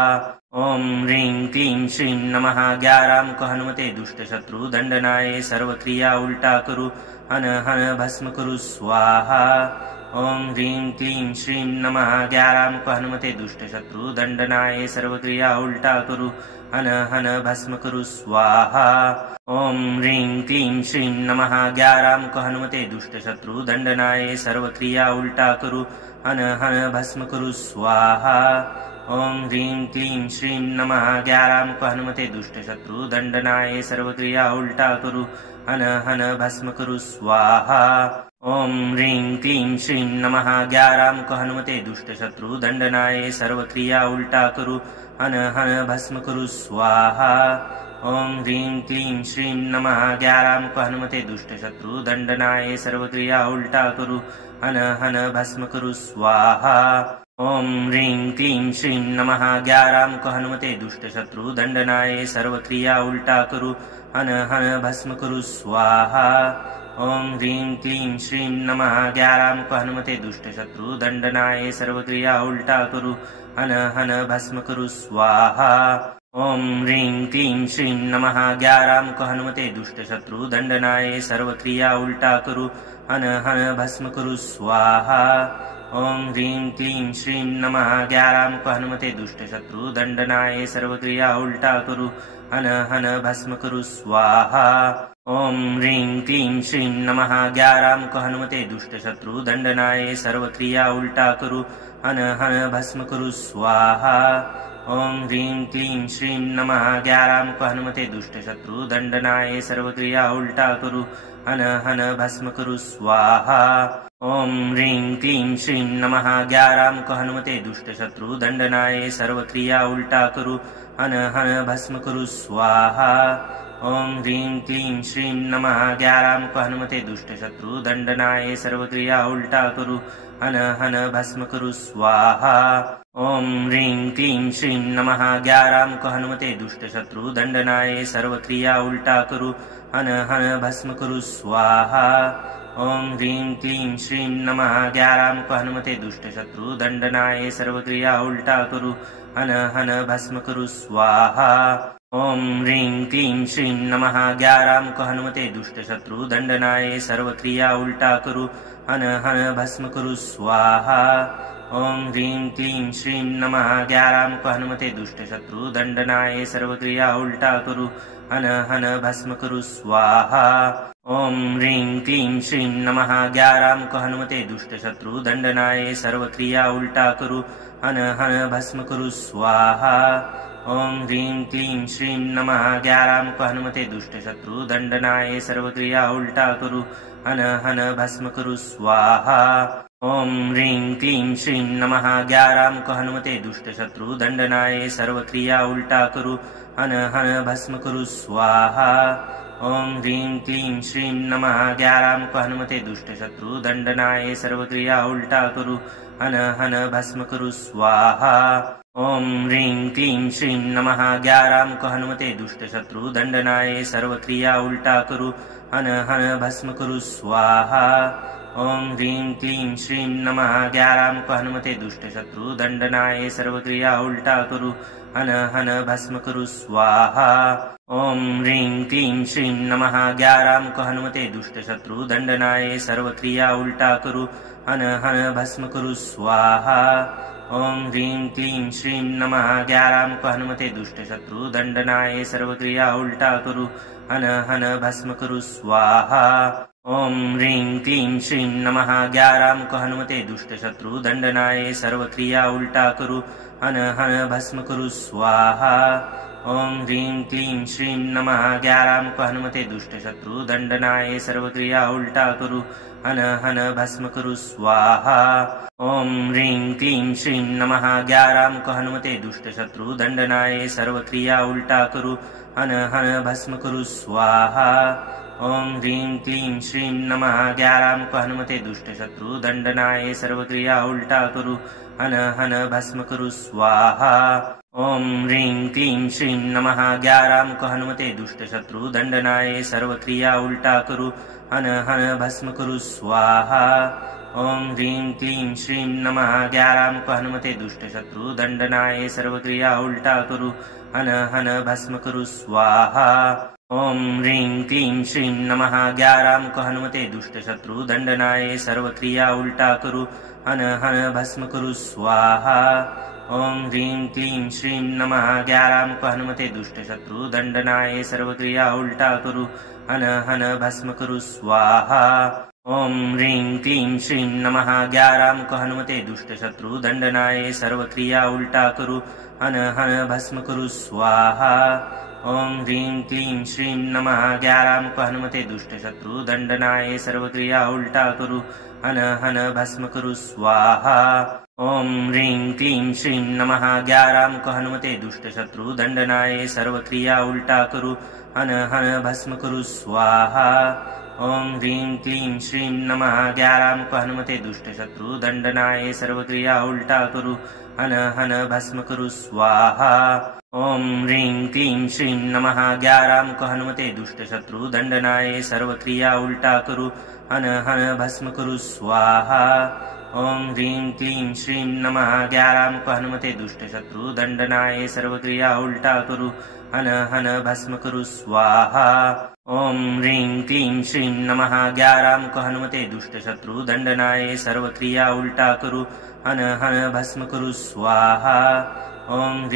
ॐ ह्रीं क्लीं श्रीं नमः ग्याराम को हनुमते दुष्ट शत्रु दंडनाय सर्वक्रिया उल्टा करू हन हन भस्म कुरु स्वाहा। ॐ ह्रीं क्लीं श्रीं नमः ग्याराम को हनुमते दुष्ट शत्रु दंडनाय सर्वक्रिया उल्टा करू हन हन भस्म कुरु स्वाहा। ॐ ह्रीं क्लीं श्रीं नमः ग्याराम को हनुमते दुष्ट शत्रु दंडनाय सर्वक्रिया उल्टा करू हन हन भस्म कुरु स्वाहा। ॐ ह्रीं क्लीं श्रीं नमः ग्याराम को हनुमते दुष्ट शत्रु दंडनाय सर्वक्रिया उल्टा करू हन हन भस्म कुरु स्वाहा। ॐ ह्रीं क्लीं श्रीं नमः ग्याराम को हनुमते दुष्ट शत्रु दंडनाय सर्वक्रिया उल्टा करू हन हन भस्म कुरु स्वाहा। ॐ ह्रीं क्लीं श्रीं नमः ग्याराम को हनुमते दुष्ट शत्रु दंडनाय सर्वक्रिया उल्टा करू हन हन भस्म कुरु स्वाहा। ॐ ह्रीं क्लीं श्रीं नमः ग्याराम को हनुमते दुष्ट शत्रु दंडनाय सर्वक्रिया उल्टा करू हन हन भस्म कुरु स्वाहा। ॐ ह्रीं क्लीं श्रीं नमः ग्याराम को हनुमते दुष्ट शत्रु दंडनाय सर्वक्रिया उल्टा करू हन हन भस्म कुरु स्वाहा। ॐ ह्रीं क्लीं श्रीं नमः ग्याराम को हनुमते दुष्ट शत्रु दंडनाय सर्वक्रिया उल्टा करू हन हन भस्म कुरु स्वाहा। ॐ ह्रीं क्लीं श्रीं नमः ग्याराम को हनुमते दुष्ट शत्रु दंडनाय सर्वक्रिया उल्टा करू हन हन भस्म कुरु स्वाहा। ॐ ह्रीं क्लीं श्रीं नमः ग्याराम को हनुमते दुष्ट शत्रु दंडनाय सर्वक्रिया उल्टा करू हन हन भस्म कुरु स्वाहा। ॐ ह्रीं क्लीं श्रीं नमः ग्याराम को हनुमते दुष्ट शत्रु दंडनाय सर्वक्रिया उल्टा करू हन हन भस्म कुरु स्वाहा। ॐ ह्रीं क्लीं श्रीं नमः ग्याराम को हनुमते दुष्ट शत्रु दंडनाय सर्वक्रिया उल्टा करू हन हन भस्म कुरु स्वाहा। ॐ ह्रीं क्लीं श्रीं नमः ग्याराम को हनुमते दुष्ट शत्रु दंडनाय सर्वक्रिया उल्टा करू हन हन भस्म कुरु स्वाहा। ॐ ह्रीं क्लीं श्रीं नमः ग्याराम को हनुमते दुष्ट शत्रु दंडनाय सर्वक्रिया उल्टा करू हन हन भस्म कुरु स्वाहा। ॐ ह्रीं क्लीं श्रीं नमः ग्याराम को हनुमते दुष्ट शत्रु दंडनाय सर्वक्रिया उल्टा करू हन हन भस्म कुरु स्वाहा। ॐ ह्रीं क्लीं श्रीं नमः ग्याराम को हनुमते दुष्ट शत्रु दंडनाय सर्वक्रिया उल्टा करू हन हन भस्म कुरु स्वाहा। ॐ ह्रीं क्लीं श्रीं नमः ग्याराम को हनुमते दुष्ट शत्रु दंडनाय सर्वक्रिया उल्टा करू हन हन भस्म कुरु स्वाहा। ॐ ह्रीं क्लीं श्रीं नमः ग्याराम को हनुमते दुष्ट शत्रु दंडनाय सर्वक्रिया उल्टा करू हन हन भस्म कुरु स्वाहा। ॐ ह्रीं क्लीं श्रीं नमः ग्याराम को हनुमते दुष्ट शत्रु दंडनाय सर्वक्रिया उल्टा करू हन हन भस्म कुरु स्वाहा। ॐ ह्रीं क्लीं श्रीं नमः ग्याराम को हनुमते दुष्ट शत्रु दंडनाय सर्वक्रिया उल्टा करू हन हन भस्म कुरु स्वाहा। ॐ ह्रीं क्लीं श्रीं नमः ग्याराम को हनुमते दुष्ट शत्रु दंडनाय सर्वक्रिया उल्टा करू हन हन भस्म कुरु स्वाहा। ॐ ह्रीं क्लीं श्रीं नमः ग्याराम को हनुमते दुष्ट शत्रु दंडनाय सर्वक्रिया उल्टा करू हन हन भस्म कुरु स्वाहा। ॐ ह्रीं क्लीं श्रीं नमः ग्याराम को हनुमते दुष्ट शत्रु दंडनाय सर्वक्रिया उल्टा करू हन हन भस्म कुरु स्वाहा। ॐ ह्रीं क्लीं श्रीं नमः ग्याराम को हनुमते दुष्ट शत्रु दंडनाय सर्वक्रिया उल्टा करू हन हन भस्म कुरु स्वाहा। ओम ह्रीं क्लीं श्रीं नमः 11 मुख हनुमते दुष्ट शत्रु दंडनाय सर्व क्रिया उल्टा करू हन हन भस्म करू स्वाहा। ओम ह्रीं क्लीं श्रीं नमः 11 मुख हनुमते दुष्ट शत्रु दंडनाय सर्व क्रिया उल्टा करू हन हन भस्म करू स्वाहा। ओम ह्रीं क्लीं श्रीं नमः 11 मुख हनुमते दुष्ट शत्रु दंडनाय सर्व क्रिया उल्टा करू हन हन भस्म करू स्वाहा। ओम ह्रीं क्लीं श्रीं नमः 11 मुख हनुमते दुष्ट शत्रु दंडनाय सर्व क्रिया उल्टा करू हन हन भस्म करू स्वाहा। ओम ह्रीं क्लीं श्रीं नमः 11 मुख हनुमते दुष्ट शत्रु दंडनाय सर्व क्रिया उल्टा करू हन हन भस्म करू स्वाहा। ओम ह्रीं क्लीं श्रीं नमः 11 मुख हनुमते दुष्ट शत्रु दंडनाय सर्व क्रिया उल्टा करू हन हन भस्म करू स्वाहा। ओम ह्रीं क्लीं श्रीं नमः 11 मुख हनुमते दुष्ट शत्रु दंडनाय सर्व क्रिया उल्टा करू हन हन भस्म करू स्वाहा। ओम ह्रीं क्लीं श्रीं नमः 11 मुख हनुमते दुष्ट शत्रु दंडनाय सर्व क्रिया उल्टा करू हन हन भस्म करू स्वाहा। ओम ह्रीं क्लीं श्रीं नमः 11 मुख हनुमते दुष्ट शत्रु दंडनाय सर्व क्रिया उल्टा करू हन हन भस्म करू स्वाहा। ओम ह्रीं क्लीं श्रीं नमः 11 मुख हनुमते दुष्ट शत्रु दंडनाय सर्व क्रिया उल्टा करू हन हन भस्म करू स्वाहा। ओम ह्रीं क्लीं श्रीं नमः 11 मुख हनुमते दुष्ट शत्रु दंडनाय सर्व क्रिया उल्टा करू हन हन भस्म करू स्वाहा। ओम ह्रीं क्लीं श्रीं नमः 11 मुख हनुमते दुष्ट शत्रु दंडनाय सर्व क्रिया उल्टा करू हन हन भस्म करू स्वाहा। ओम ह्रीं क्लीं श्रीं नमः 11 मुख हनुमते दुष्ट शत्रु दंडनाय सर्व क्रिया उल्टा करू हन हन भस्म करू स्वाहा। ओम ह्रीं क्लीं श्रीं नमः 11 मुख हनुमते दुष्ट शत्रु दंडनाय सर्व क्रिया उल्टा करू हन हन भस्म करू स्वाहा। ओम ह्रीं क्लीं श्रीं नमः 11 मुख हनुमते दुष्ट शत्रु दंडनाय सर्व क्रिया उल्टा करू हन हन भस्म करू स्वाहा। ओम ह्रीं क्लीं श्रीं नमः 11 मुख हनुमते दुष्ट शत्रु दंडनाय सर्व क्रिया उल्टा करू हन हन भस्म करू स्वाहा। ओम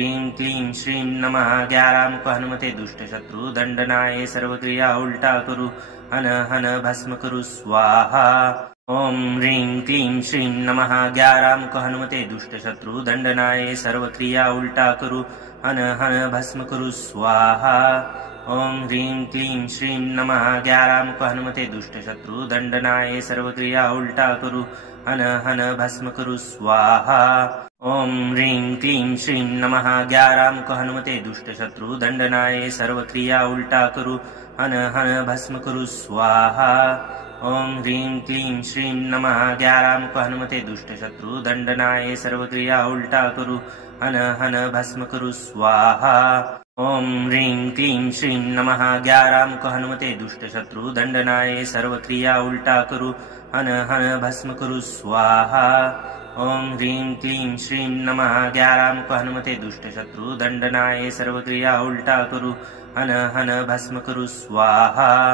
ह्रीं क्लीं श्रीं नमः 11 मुख हनुमते दुष्ट शत्रु दंडनाय सर्व क्रिया उल्टा करू हन हन भस्म करू स्वाहा। ओम ह्रीं क्लीं श्रीं नमः 11 मुख हनुमते दुष्ट शत्रु दंडनाय सर्व क्रिया उल्टा करू हन हन भस्म करू स्वाहा। ओम ह्रीं क्लीं श्रीं नमः 11 मुख हनुमते दुष्ट शत्रु दंडनाय सर्व क्रिया उल्टा करू हन हन भस्म करू स्वाहा। ओम ह्रीं क्लीं श्रीं नमः 11 मुख हनुमते दुष्ट शत्रु दंडनाय सर्व क्रिया उल्टा करू हन हन भस्म करू स्वाहा। ओम ह्रीं क्लीं श्रीं नमः 11 मुख हनुमते दुष्ट शत्रु दंडनाय सर्व क्रिया उल्टा करू हन हन भस्म करू स्वाहा। ओम ह्रीं क्लीं श्रीं नमः 11 मुख हनुमते दुष्ट शत्रु दंडनाय सर्व क्रिया उल्टा करू हन हन भस्म करू स्वाहा। ओम ह्रीं क्लीं श्रीं नमः 11 मुख हनुमते दुष्ट शत्रु दंडनाय सर्व क्रिया उल्टा करू हन हन भस्म करू स्वाहा।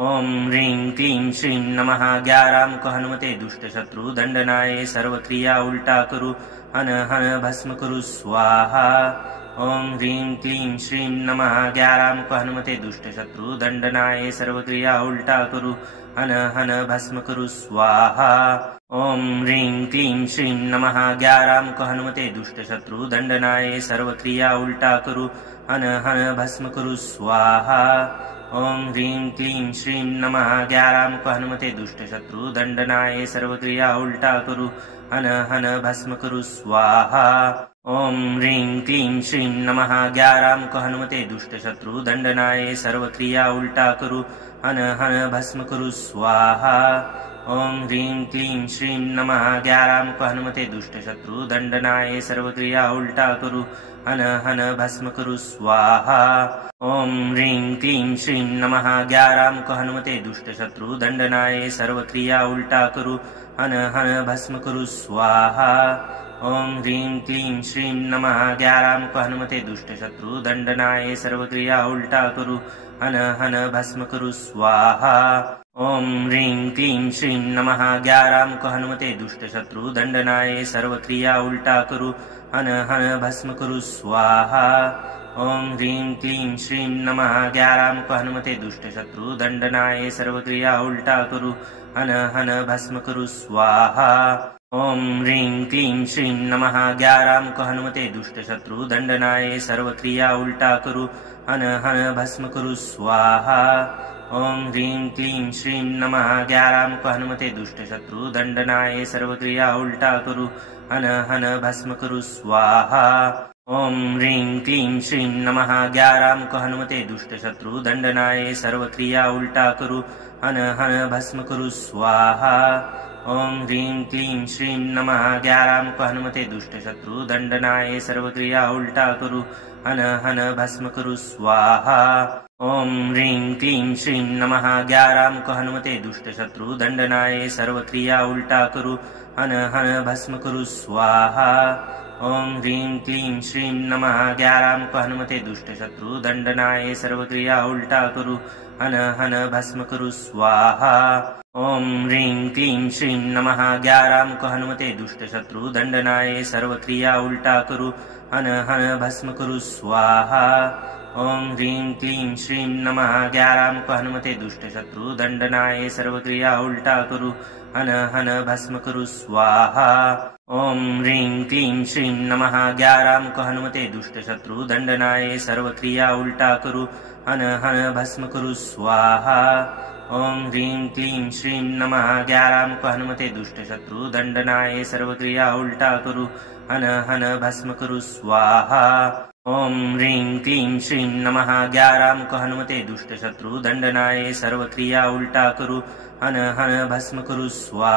ओम ह्रीं क्लीं श्रीं नमः 11 मुख हनुमते दुष्ट शत्रु दंडनाय सर्व क्रिया उल्टा करू हन हन भस्म करू स्वाहा। ओम ह्रीं क्लीं श्रीं नमः 11 मुख हनुमते दुष्ट शत्रु दंडनाय सर्व क्रिया उल्टा करू हन हन भस्म करू स्वाहा। ओम ह्रीं क्लीं श्रीं नमः 11 मुख हनुमते दुष्ट शत्रु दंडनाय सर्व क्रिया उल्टा करू हन हन भस्म करू स्वाहा। ओम ह्रीं क्लीं श्रीं नमः 11 मुख हनुमते दुष्ट शत्रु दंडनाय सर्व क्रिया उल्टा करू हन हन भस्म करू स्वाहा। ओम ह्रीं क्लीं श्रीं नमः 11 मुख हनुमते दुष्ट शत्रु दंडनाय सर्व क्रिया उल्टा करू हन हन भस्म करू स्वाहा। ओम ह्रीं क्लीं श्रीं नमः 11 मुख हनुमते दुष्ट शत्रु दंडनाय सर्व क्रिया उल्टा करू हन हन भस्म करू स्वाहा। ओम ह्रीं क्लीं श्रीं नमः 11 मुख हनुमते दुष्ट शत्रु दंडनाय सर्व क्रिया उल्टा करू हन हन भस्म करू स्वाहा। ओम ह्रीं क्लीं श्रीं नमः 11 मुख हनुमते दुष्ट शत्रु दंडनाय सर्व क्रिया उल्टा करू हन हन भस्म करू स्वाहा। ॐ ह्रीं क्लीं श्रीं नमः 11 मुख हनुमते दुष्ट शत्रु दंडनाय सर्व क्रिया उल्टा करू हन हन भस्म करू स्वाहा। ॐ ह्रीं क्लीं श्रीं नमः 11 मुख हनुमते दुष्ट शत्रु दंडनाय सर्व क्रिया उल्टा करू हन हन भस्म करू स्वाहा। ॐ ह्रीं क्लीं श्रीं नमः 11 मुख हनुमते दुष्ट शत्रु दंडनाय सर्व क्रिया उल्टा करू हन हन भस्म करू स्वाहा। ॐ ह्रीं क्लीं श्रीं नमः 11 मुख हनुमते दुष्ट शत्रु दंडनाय सर्व क्रिया उल्टा करू हन हन भस्म करू स्वाहा। ॐ ह्रीं क्लीं श्रीं नमः 11 मुख हनुमते दुष्ट शत्रु दंडनाय सर्व क्रिया उल्टा करू हन हन भस्म करू स्वाहा। ॐ ह्रीं क्लीं श्रीं नमः 11 मुख हनुमते दुष्ट शत्रु दंडनाय सर्व क्रिया उल्टा करू हन हन भस्म करू स्वाहा। ॐ ह्रीं क्लीं श्रीं नमः 11 मुख हनुमते दुष्ट शत्रु दंडनाय सर्व क्रिया उल्टा करू हन हन भस्म करू स्वाहा। ॐ ह्रीं क्लीं श्रीं नमः 11 मुख हनुमते दुष्ट शत्रु दंडनाय सर्व क्रिया उल्टा करू हन हन भस्म करू स्वाहा। ॐ ह्रीं क्लीं श्रीं नमः 11 मुख हनुमते दुष्ट शत्रु दंडनाय सर्व क्रिया उल्टा करू हन हन भस्म करू स्वाहा। ॐ ह्रीं क्लीं श्रीं नमः 11 मुख हनुमते दुष्ट शत्रु दंडनाय सर्व क्रिया उल्टा करू हन हन भस्म करू स्वाहा। ॐ ह्रीं क्लीं श्रीं नमः 11 मुख हनुमते दुष्ट शत्रु दंडनाय सर्व क्रिया उल्टा करू हन हन भस्म करू स्वाहा। ॐ ह्रीं क्लीं श्रीं नमः 11 मुख हनुमते दुष्ट शत्रु दंडनाय सर्व क्रिया उल्टा करू हन हन भस्म करू स्वाहा। ॐ ह्रीं क्लीं श्रीं नमः 11 मुख हनुमते दुष्ट शत्रु दंडनाय सर्व क्रिया उल्टा करू हन हन भस्म करू स्वाहा।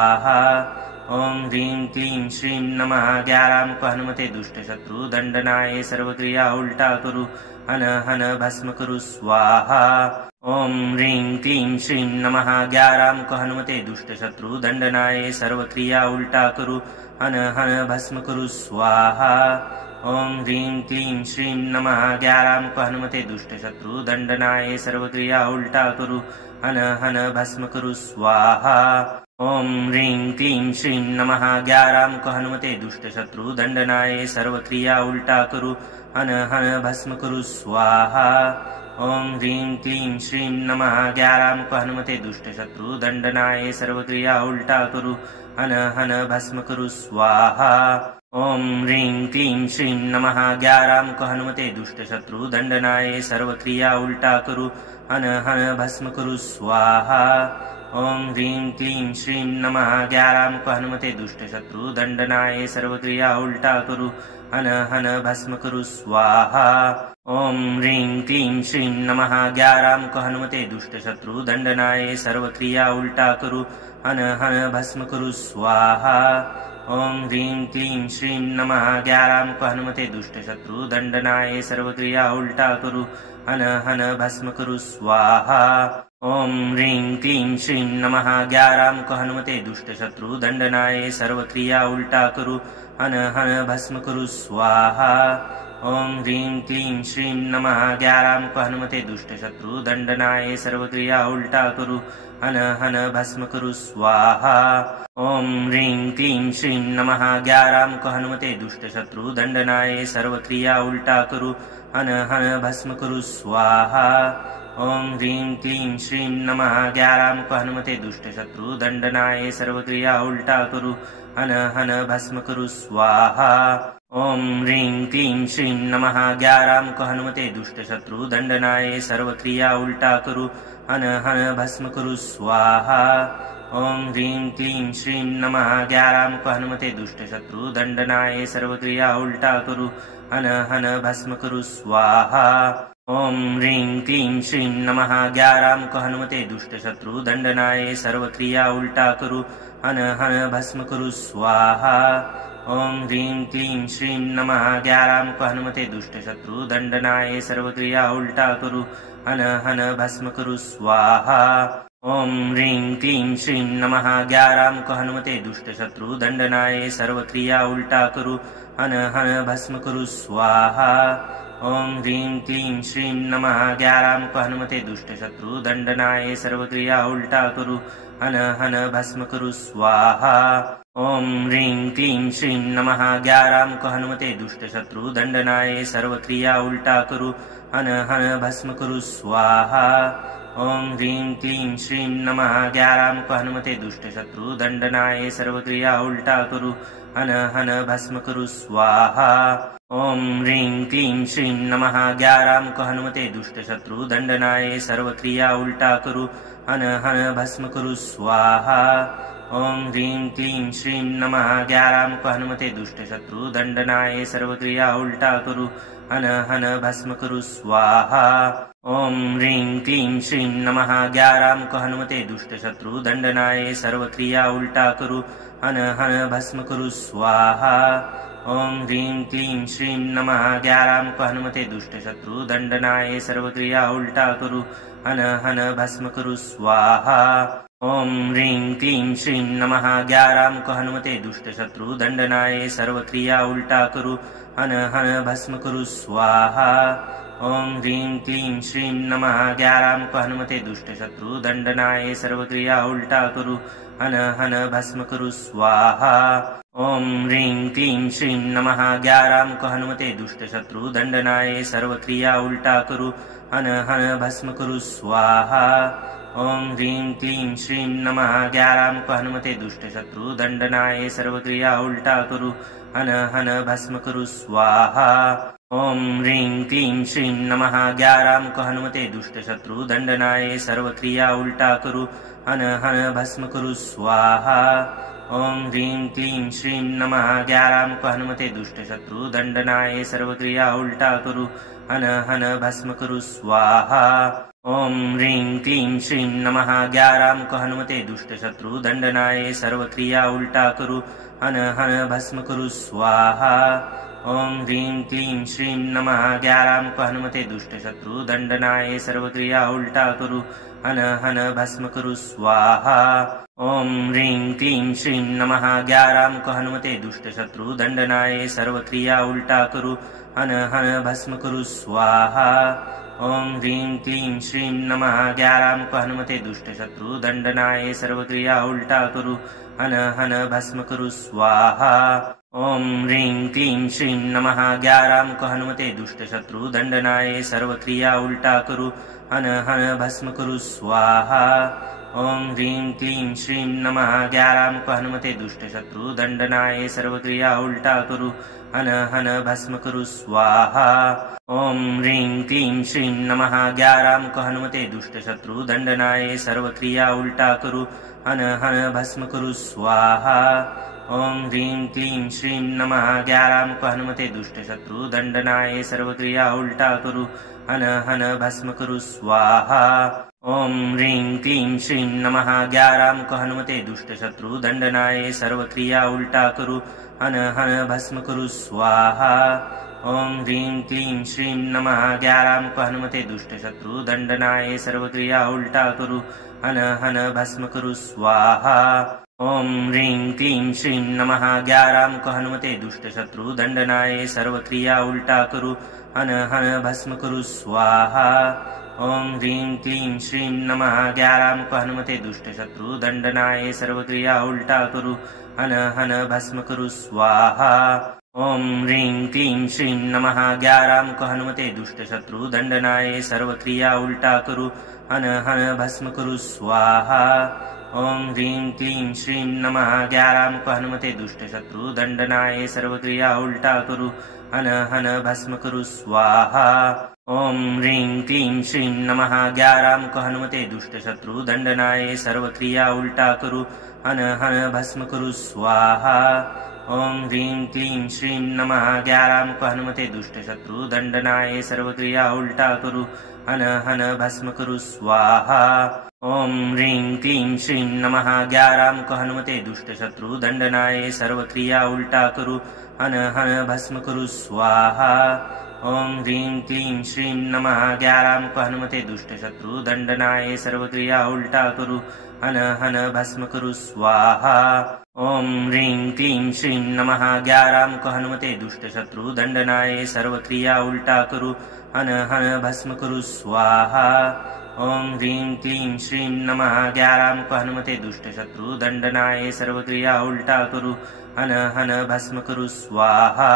ॐ ह्रीं क्लीं श्रीं नमः 11 मुख हनुमते दुष्ट शत्रु दंडनाय सर्व क्रिया उल्टा करू हन हन भस्म करू स्वाहा। ॐ ह्रीं क्लीं श्रीं नमः 11 मुख हनुमते दुष्ट शत्रु दंडनाय सर्व क्रिया उल्टा करू हन हन भस्म करू स्वाहा। ॐ ह्रीं क्लीं श्रीं नमः 11 मुख हनुमते दुष्ट शत्रु दंडनाय सर्व क्रिया उल्टा करू हन हन भस्म करू स्वाहा। ॐ ह्रीं क्लीं श्रीं नमः 11 मुख हनुमते दुष्ट शत्रु दंडनाय सर्व क्रिया उल्टा करू हन हन भस्म करू स्वाहा। ॐ ह्रीं क्लीं श्रीं नमः 11 मुख हनुमते दुष्ट शत्रु दंडनाय सर्व क्रिया उल्टा करू हन हन भस्म करू स्वाहा। ॐ ह्रीं क्लीं श्रीं नमः 11 मुख हनुमते दुष्ट शत्रु दंडनाय सर्व क्रिया उल्टा करू हन हन भस्म करू स्वाहा। ॐ ह्रीं क्लीं श्रीं नमः 11 मुख हनुमते दुष्ट शत्रु दंडनाय सर्व क्रिया उल्टा करू हन हन भस्म करू स्वाहा। ॐ ह्रीं क्लीं श्रीं नमः 11 मुख हनुमते दुष्ट शत्रु दंडनाय सर्व क्रिया उल्टा करू हन हन भस्म करू स्वाहा। ॐ ह्रीं क्लीं श्रीं नमः 11 मुख हनुमते दुष्ट शत्रु दंडनाय सर्व क्रिया उल्टा करू हन हन भस्म करू स्वाहा। ॐ ह्रीं क्लीं श्रीं नमः 11 मुख हनुमते दुष्ट शत्रु दंडनाय सर्व क्रिया उल्टा करू हन हन भस्म करू स्वाहा। ॐ ह्रीं क्लीं श्रीं नमः 11 मुख हनुमते दुष्ट शत्रु दंडनाय सर्व क्रिया उल्टा करू हन हन भस्म करू स्वाहा। ॐ ह्रीं क्लीं श्रीं नमः 11 मुख हनुमते दुष्ट शत्रु दंडनाय सर्व क्रिया उल्टा करू हन हन भस्म करू स्वाहा। ॐ ह्रीं क्लीं श्रीं नमः 11 मुख हनुमते दुष्ट शत्रु दंडनाय सर्व क्रिया उल्टा करू हन हन भस्म करू स्वाहा। ॐ ह्रीं क्लीं श्रीं नमः 11 मुख हनुमते दुष्ट शत्रु दंडनाय सर्व क्रिया उल्टा करू हन हन भस्म करू स्वाहा। ॐ ह्रीं क्लीं श्रीं नमः 11 मुख हनुमते दुष्ट शत्रु दंडनाय सर्व क्रिया उल्टा करू हन हन भस्म करू स्वाहा। ॐ ह्रीं क्लीं श्रीं नमः 11 मुख हनुमते दुष्ट शत्रु दंडनाय सर्व क्रिया उल्टा करू हन हन भस्म करू स्वाहा। ॐ ह्रीं क्लीं श्रीं नमः 11 मुख हनुमते दुष्ट शत्रु दंडनाय सर्व क्रिया उल्टा करू हन हन भस्म करू स्वाहा। ॐ ह्रीं क्लीं श्रीं नमः 11 मुख हनुमते दुष्ट शत्रु दंडनाय सर्व क्रिया उल्टा करू हन हन भस्म करू स्वाहा। ओम ह्रीं क्लीं श्रीं नमः 11 मुख हनुमते दुष्ट शत्रु दंडनाय सर्वक्रिया उल्टा करू हन हन भस्म करू स्वाहा। ओम ह्रीं क्लीं श्रीं नमः 11 मुख हनुमते दुष्ट शत्रु दंडनाय सर्वक्रिया उल्टा करू हन हन भस्म करू स्वाहा। ओम ह्रीं क्लीं श्रीं नमः 11 मुख हनुमते दुष्ट शत्रु दंडनाय सर्वक्रिया उल्टा करू हन हन भस्म करू स्वाहा। ओम ह्रीं क्लीं श्रीं नमः 11 मुख हनुमते दुष्ट शत्रु दंडनाय सर्वक्रिया उल्टा करू हन हन भस्म करू स्वाहा। ओम ह्रीं क्लीं श्रीं नमः 11 मुख हनुमते दुष्ट शत्रु दंडनाय सर्वक्रिया उल्टा करू हन हन भस्म करू स्वाहा। ओम ह्रीं क्लीं श्रीं नमः 11 मुख हनुमते दुष्ट शत्रु दंडनाय सर्वक्रिया उल्टा करू हन हन भस्म करू स्वाहा। ओम ह्रीं क्लीं श्रीं नमः 11 मुख हनुमते दुष्ट शत्रु दंडनाय सर्वक्रिया उल्टा करू हन हन भस्म करू स्वाहा। ओम ह्रीं क्लीं श्रीं नमः 11 मुख हनुमते दुष्ट शत्रु दंडनाय सर्वक्रिया उल्टा करू हन हन भस्म करू स्वाहा। ओम ह्रीं क्लीं श्रीं नमः 11 मुख हनुमते दुष्ट शत्रु दंडनाय सर्वक्रिया उल्टा करू हन हन भस्म करू स्वाहा। ओम ह्रीं क्लीं श्रीं नमः 11 मुख हनुमते दुष्ट शत्रु दंडनाय सर्वक्रिया उल्टा करू हन हन भस्म करू स्वाहा। ओम ह्रीं क्लीं श्रीं नमः 11 मुख हनुमते दुष्ट शत्रु दंडनाय सर्वक्रिया उल्टा करू हन हन भस्म करू स्वाहा। ओम ह्रीं क्लीं श्रीं नमः 11 मुख हनुमते दुष्ट शत्रु दंडनाय सर्वक्रिया उल्टा करू हन हन भस्म करू स्वाहा। ओम ह्रीं क्लीं श्रीं नमः 11 मुख हनुमते दुष्ट शत्रु दंडनाय सर्वक्रिया उल्टा करू हन हन भस्म करू स्वाहा। ओम ह्रीं क्लीं श्रीं नमः 11 मुख हनुमते दुष्ट शत्रु दंडनाय सर्वक्रिया उल्टा करू हन हन भस्म करू स्वाहा। ओम ह्रीं क्लीं श्रीं नमः 11 मुख हनुमते दुष्ट शत्रु दंडनाय सर्वक्रिया उल्टा करू हन हन भस्म करू स्वाहा। ओम ह्रीं क्लीं श्रीं नमः 11 मुख हनुमते दुष्ट शत्रु दंडनाय सर्वक्रिया उल्टा करू हन हन भस्म करू स्वाहा। ओम ह्रीं क्लीं श्रीं नमः 11 मुख हनुमते दुष्ट शत्रु दंडनाय सर्वक्रिया उल्टा करू हन हन भस्म करू स्वाहा। ओम ह्रीं क्लीं श्रीं नमः 11 मुख हनुमते दुष्ट शत्रु दंडनाय सर्वक्रिया उल्टा करू हन हन भस्म करू स्वाहा। ओम ह्रीं क्लीं श्रीं नमः 11 मुख हनुमते दुष्ट शत्रु दंडनाय सर्वक्रिया उल्टा करू हन हन भस्म करू स्वाहा। ओम ह्रीं क्लीं श्रीं नमः 11 मुख हनुमते दुष्ट शत्रु दंडनाय सर्वक्रिया उल्टा करू हन हन भस्म करू स्वाहा। ओम ह्रीं क्लीं श्रीं नमः 11 मुख हनुमते दुष्ट शत्रु दंडनाय सर्वक्रिया उल्टा करू हन हन भस्म करू स्वाहा। ओम ह्रीं क्लीं श्रीं नमः 11 मुख हनुमते दुष्ट शत्रु दंडनाय सर्वक्रिया उल्टा करू हन हन भस्म करू स्वाहा। ओम ह्रीं क्लीं श्रीं नमः 11 मुख हनुमते दुष्ट शत्रु दंडनाय सर्वक्रिया उल्टा करू हन हन भस्म करू स्वाहा। ओम ह्रीं क्लीं श्रीं नमः 11 मुख हनुमते दुष्ट शत्रु दंडनाय सर्वक्रिया उल्टा करू हन हन भस्म करू स्वाहा। ओम ह्रीं क्लीं श्रीं नमः 11 मुख हनुमते दुष्ट शत्रु दंडनाय सर्वक्रिया उल्टा करू हन हन भस्म करू स्वाहा। ओम ह्रीं क्लीं श्रीं नमः 11 मुख हनुमते दुष्ट शत्रु दंडनाय सर्वक्रिया उल्टा करू हन हन भस्म करू स्वाहा। ओम ह्रीं क्लीं श्रीं नमः 11 मुख हनुमते दुष्ट शत्रु दंडनाय सर्वक्रिया उल्टा करू हन हन भस्म करू स्वाहा। ओम ह्रीं क्लीं श्रीं नमः 11 मुख हनुमते दुष्ट शत्रु दंडनाय सर्वक्रिया उल्टा करू हन हन भस्म करू स्वाहा। ओम ह्रीं क्लीं श्रीं नमः 11 मुख हनुमते दुष्ट शत्रु दंडनाय सर्वक्रिया उल्टा करू हन हन भस्म करू स्वाहा। ओम ह्रीं क्लीं श्रीं नमः 11 मुख हनुमते दुष्ट शत्रु दंडनाय सर्वक्रिया उल्टा करू हन हन भस्म करू स्वाहा। ओम ह्रीं क्लीं श्रीं नमः 11 मुख हनुमते दुष्ट शत्रु दंडनाय सर्वक्रिया उल्टा करू हन हन भस्म कुरु स्वाहा। ओम ह्रीं क्लीं श्रीं नमः। 11 मुख हनुमते दुष्ट शत्रु दंडनाय सर्व क्रिया उल्टा करू हन हन भस्म कुरु स्वाहा। ओम ह्रीं क्लीं श्रीं नमः। 11 मुख हनुमते दुष्ट शत्रु दंडनाय सर्व क्रिया उल्टा करू हन हन भस्म कुरु स्वाहा।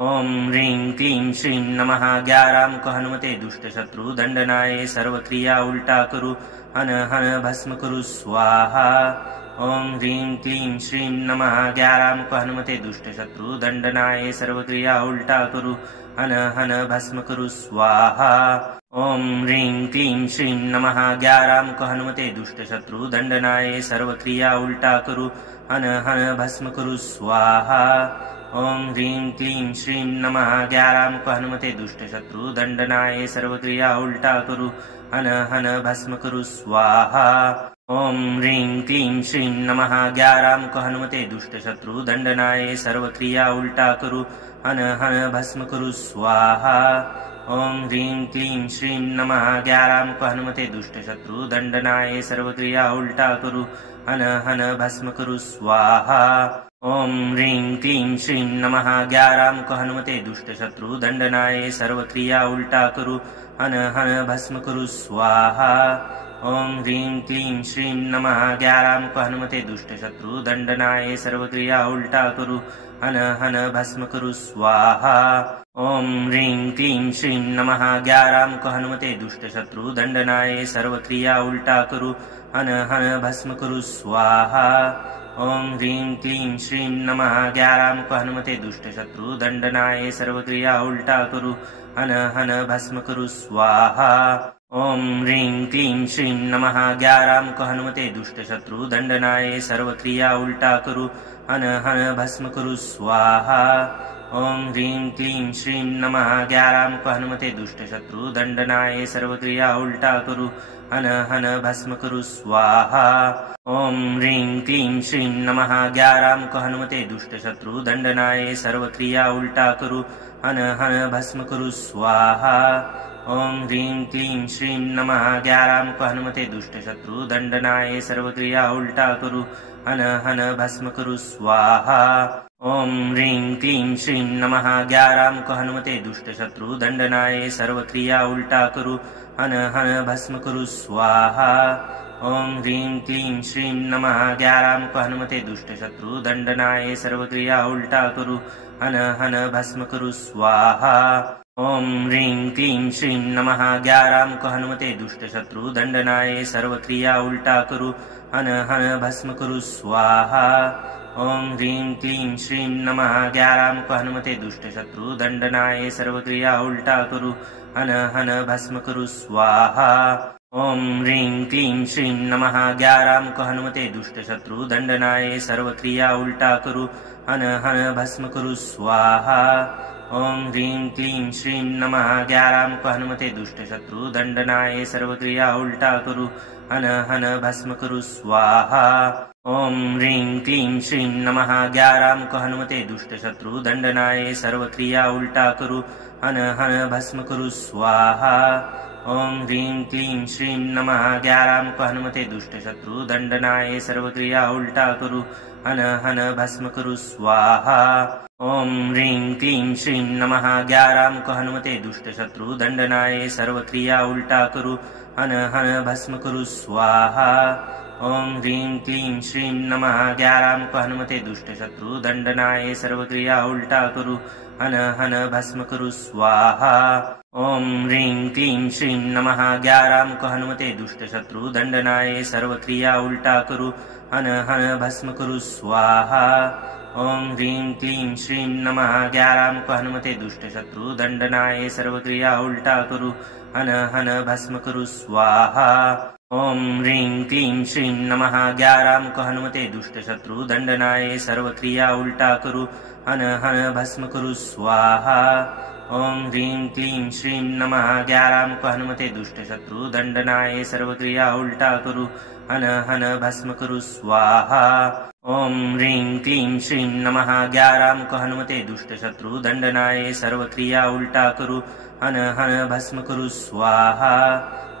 ओम ह्रीं क्लीं श्रीं नमः। 11 मुख हनुमते दुष्ट शत्रु दंडनाय सर्व क्रिया उल्टा करू हन हन भस्म कुरु स्वाहा। ओम ह्रीं क्लीं श्रीं नमः। 11 मुख हनुमते दुष्ट शत्रु दंडनाय सर्व क्रिया उल्टा करू हन हन भस्म कुरु स्वाहा। ओम ह्रीं क्लीं श्रीं नमः। 11 मुख हनुमते दुष्ट शत्रु दंडनाय सर्व क्रिया उल्टा करू हन हन भस्म कुरु स्वाहा। ओम ह्रीं क्लीं श्रीं नमः। 11 मुख हनुमते दुष्ट शत्रु दंडनाय सर्व क्रिया उल्टा करू हन हन भस्म कुरु स्वाहा। ओम ह्रीं क्लीं श्रीं नमः। 11 मुख हनुमते दुष्ट शत्रु दंडनाय सर्व क्रिया उल्टा करू हन हन भस्म कुरु स्वाहा। ओम ह्रीं क्लीं श्रीं नमः। 11 मुख हनुमते दुष्ट शत्रु दंडनाय सर्व क्रिया उल्टा करू हन हन भस्म कुरु स्वाहा। ओम ह्रीं क्लीं श्रीं नमः। 11 मुख हनुमते दुष्ट शत्रु दंडनाय सर्व क्रिया उल्टा करू हन हन भस्म कुरु स्वाहा। ओम ह्रीं क्लीं श्रीं नमः। 11 मुख हनुमते दुष्ट शत्रु दंडनाय सर्व क्रिया उल्टा करू हन हन भस्म कुरु स्वाहा। ओम ह्रीं क्लीं श्रीं नमः। 11 मुख हनुमते दुष्ट शत्रु दंडनाय सर्व क्रिया उल्टा करू हन हन भस्म कुरु स्वाहा। ओम ह्रीं क्लीं श्रीं नमः। 11 मुख हनुमते दुष्ट शत्रु दंडनाय सर्व क्रिया उल्टा करू हन हन भस्म कुरु स्वाहा। ओम ह्रीं क्लीं श्रीं नमः। 11 मुख हनुमते दुष्ट शत्रु दंडनाय सर्व क्रिया उल्टा करू हन हन भस्म कुरु स्वाहा। ओम ह्रीं क्लीं श्रीं नमः। 11 मुख हनुमते दुष्ट शत्रु दंडनाय सर्व क्रिया उल्टा करू हन हन भस्म कुरु स्वाहा। ओम ह्रीं क्लीं श्रीं नमः। 11 मुख हनुमते दुष्ट शत्रु दंडनाय सर्व क्रिया उल्टा करू हन हन भस्म कुरु स्वाहा। ओम ह्रीं क्लीं श्रीं नमः। 11 मुख हनुमते दुष्ट शत्रु दंडनाय सर्व क्रिया उल्टा करू हन हन भस्म कुरु स्वाहा। ओम ह्रीं क्लीं श्रीं नमः। 11 मुख हनुमते दुष्ट शत्रु दंडनाय सर्व क्रिया उल्टा करू हन हन भस्म कुरु स्वाहा। ओम ह्रीं क्लीं श्रीं नमः। 11 मुख हनुमते दुष्ट शत्रु दंडनाय सर्व क्रिया उल्टा करू हन हन भस्म कुरु स्वाहा। ओम ह्रीं क्लीं श्रीं नमः। 11 मुख हनुमते दुष्ट शत्रु दंडनाय सर्व क्रिया उल्टा करू हन हन भस्म कुरु स्वाहा। ओम ह्रीं क्लीं श्रीं नमः। 11 मुख हनुमते दुष्ट शत्रु दंडनाय सर्व क्रिया उल्टा करू हन हन भस्म कुरु स्वाहा। ओम ह्रीं क्लीं श्रीं नमः। 11 मुख हनुमते दुष्ट शत्रु दंडनाय सर्व क्रिया उल्टा करू हन हन भस्म कुरु स्वाहा। ओम ह्रीं क्लीं श्रीं नमः। 11 मुख हनुमते दुष्ट शत्रु दंडनाय सर्व क्रिया उल्टा करू हन हन भस्म कुरु स्वाहा। ओम ह्रीं क्लीं श्रीं नमः। 11 मुख हनुमते दुष्ट शत्रु दंडनाय सर्व क्रिया उल्टा करू हन हन भस्म कुरु स्वाहा। ओम ह्रीं क्लीं श्रीं नमः। 11 मुख हनुमते दुष्ट शत्रु दंडनाय सर्व क्रिया उल्टा करू हन हन भस्म कुरु स्वाहा। ओम ह्रीं क्लीं श्रीं नमः। 11 मुख हनुमते दुष्ट शत्रु दंडनाय सर्व क्रिया उल्टा करू हन हन भस्म कुरु स्वाहा। ओम ह्रीं क्लीं श्रीं नमः। 11 मुख हनुमते दुष्ट शत्रु दंडनाय सर्व क्रिया उल्टा करू हन हन भस्म कुरु स्वाहा। ओम ह्रीं क्लीं श्रीं नमः। 11 मुख हनुमते दुष्ट शत्रु दंडनाय सर्व क्रिया उल्टा करू हन हन भस्म कुरु स्वाहा। ओम ह्रीं क्लीं श्रीं नमः। 11 मुख हनुमते दुष्ट शत्रु दंडनाय सर्व क्रिया उल्टा करू हन हन भस्म कुरु स्वाहा। ओम ह्रीं क्लीं श्रीं नमः। 11 मुख हनुमते दुष्ट शत्रु दंडनाय सर्व क्रिया उल्टा करू हन हन भस्म कुरु स्वाहा। ओम ह्रीं क्लीं श्रीं नमः। 11 मुख हनुमते दुष्ट शत्रु दंडनाय सर्व क्रिया उल्टा करू हन हन भस्म कुरु स्वाहा। ओम ह्रीं क्लीं श्रीं नमः। 11 मुख हनुमते दुष्ट शत्रु दंडनाय सर्व क्रिया उल्टा करू हन हन भस्म कुरु स्वाहा।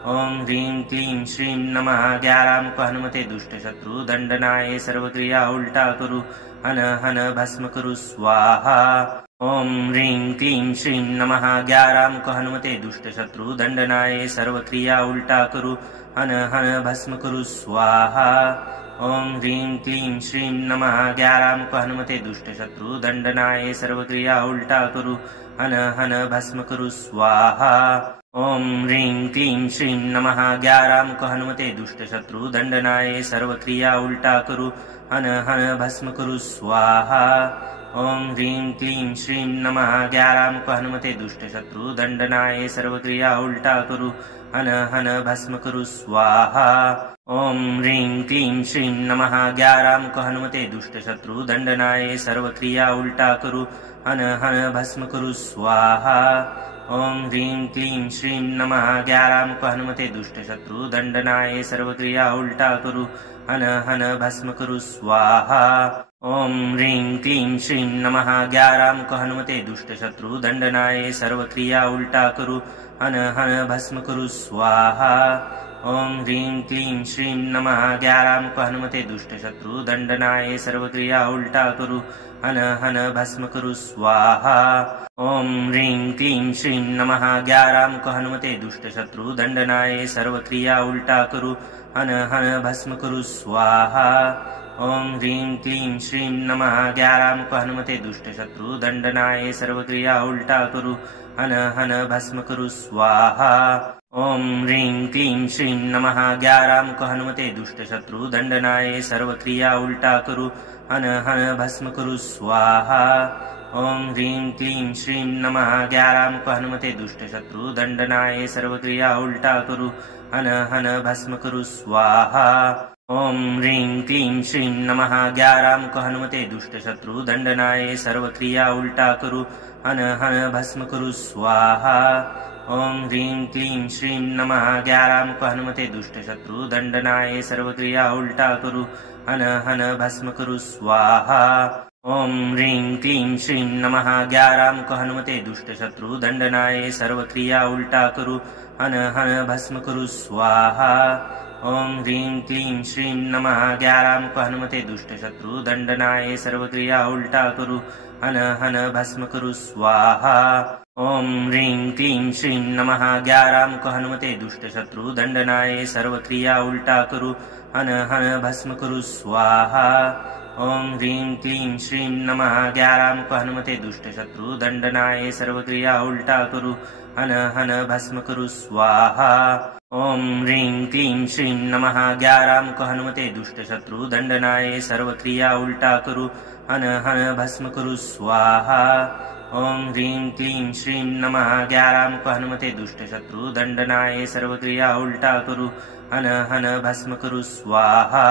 ॐ ह्रीं क्लीं श्रीं नमः 11 मुख हनुमते दुष्ट शत्रु दंडनाय सर्वक्रिया उल्टा करू हन हन भस्म करू स्वाहा। ॐ ह्रीं क्लीं श्रीं नमः 11 मुख हनुमते दुष्ट शत्रु दंडनाय सर्वक्रिया उल्टा करू हन हन भस्म करू स्वाहा। ॐ ह्रीं क्लीं श्रीं नमः 11 मुख हनुमते दुष्ट शत्रु दंडनाय सर्वक्रिया उल्टा करू हन हन भस्म करू स्वाहा। ॐ ह्रीं क्लीं श्रीं नमः 11 मुख हनुमते दुष्ट शत्रु दंडनाय सर्वक्रिया उल्टा करू हन हन भस्म करू स्वाहा। ॐ ह्रीं क्लीं श्रीं नमः 11 मुख हनुमते दुष्ट शत्रु दंडनाय सर्वक्रिया उल्टा करू हन हन भस्म करू स्वाहा। ॐ ह्रीं क्लीं श्रीं नमः 11 मुख हनुमते दुष्ट शत्रु दंडनाय सर्वक्रिया उल्टा करू हन हन भस्म करू स्वाहा। ॐ ह्रीं क्लीं श्रीं नमः 11 मुख हनुमते दुष्ट शत्रु दंडनाय सर्वक्रिया उल्टा करू हन हन भस्म करू स्वाहा। ॐ ह्रीं क्लीं श्रीं नमः 11 मुख हनुमते दुष्ट शत्रु दंडनाय सर्वक्रिया उल्टा करू हन हन भस्म करू स्वाहा। ॐ ह्रीं क्लीं श्रीं नमः 11 मुख हनुमते दुष्ट शत्रु दंडनाय सर्वक्रिया उल्टा करू हन हन भस्म करू स्वाहा। ॐ ह्रीं क्लीं श्रीं नमः 11 मुख हनुमते दुष्ट शत्रु दंडनाय सर्वक्रिया उल्टा करू हन हन भस्म करू स्वाहा। ॐ ह्रीं क्लीं श्रीं नमः 11 मुख हनुमते दुष्ट शत्रु दंडनाय सर्वक्रिया उल्टा करू हन हन भस्म करू स्वाहा। ॐ ह्रीं क्लीं श्रीं नमः 11 मुख हनुमते दुष्ट शत्रु दंडनाय सर्वक्रिया उल्टा करू हन हन भस्म करू स्वाहा। ॐ ह्रीं क्लीं श्रीं नमः 11 मुख हनुमते दुष्ट शत्रु दंडनाय सर्वक्रिया उल्टा करू हन हन भस्म करू स्वाहा। ॐ ह्रीं क्लीं श्रीं नमः 11 मुख हनुमते दुष्ट शत्रु दंडनाय सर्वक्रिया उल्टा करू हन हन भस्म करू स्वाहा। ॐ ह्रीं क्लीं श्रीं नमः 11 मुख हनुमते दुष्ट शत्रु दंडनाय सर्वक्रिया उल्टा करू हन हन भस्म करू स्वाहा। ॐ ह्रीं क्लीं श्रीं नमः 11 मुख हनुमते दुष्ट शत्रु दंडनाय सर्वक्रिया उल्टा करू हन हन भस्म करू स्वाहा। ॐ ह्रीं क्लीं श्रीं नमः 11 मुख हनुमते दुष्ट शत्रु दंडनाय सर्वक्रिया उल्टा करू हन हन भस्म करू स्वाहा। ॐ ह्रीं क्लीं श्रीं नमः 11 मुख हनुमते दुष्ट शत्रु दंडनाय सर्वक्रिया उल्टा करू हन हन भस्म करू स्वाहा। ॐ ह्रीं क्लीं श्रीं नमः 11 मुख हनुमते दुष्ट शत्रु दंडनाय सर्वक्रिया उल्टा करू हन हन भस्म करू स्वाहा। ॐ ह्रीं क्लीं श्रीं नमः 11 मुख हनुमते दुष्ट शत्रु दंडनाय सर्वक्रिया उल्टा करू हन हन भस्म करू स्वाहा। ॐ ह्रीं क्लीं श्रीं नमः 11 मुख हनुमते दुष्ट शत्रु दंडनाय सर्वक्रिया उल्टा करू हन हन भस्म करू स्वाहा।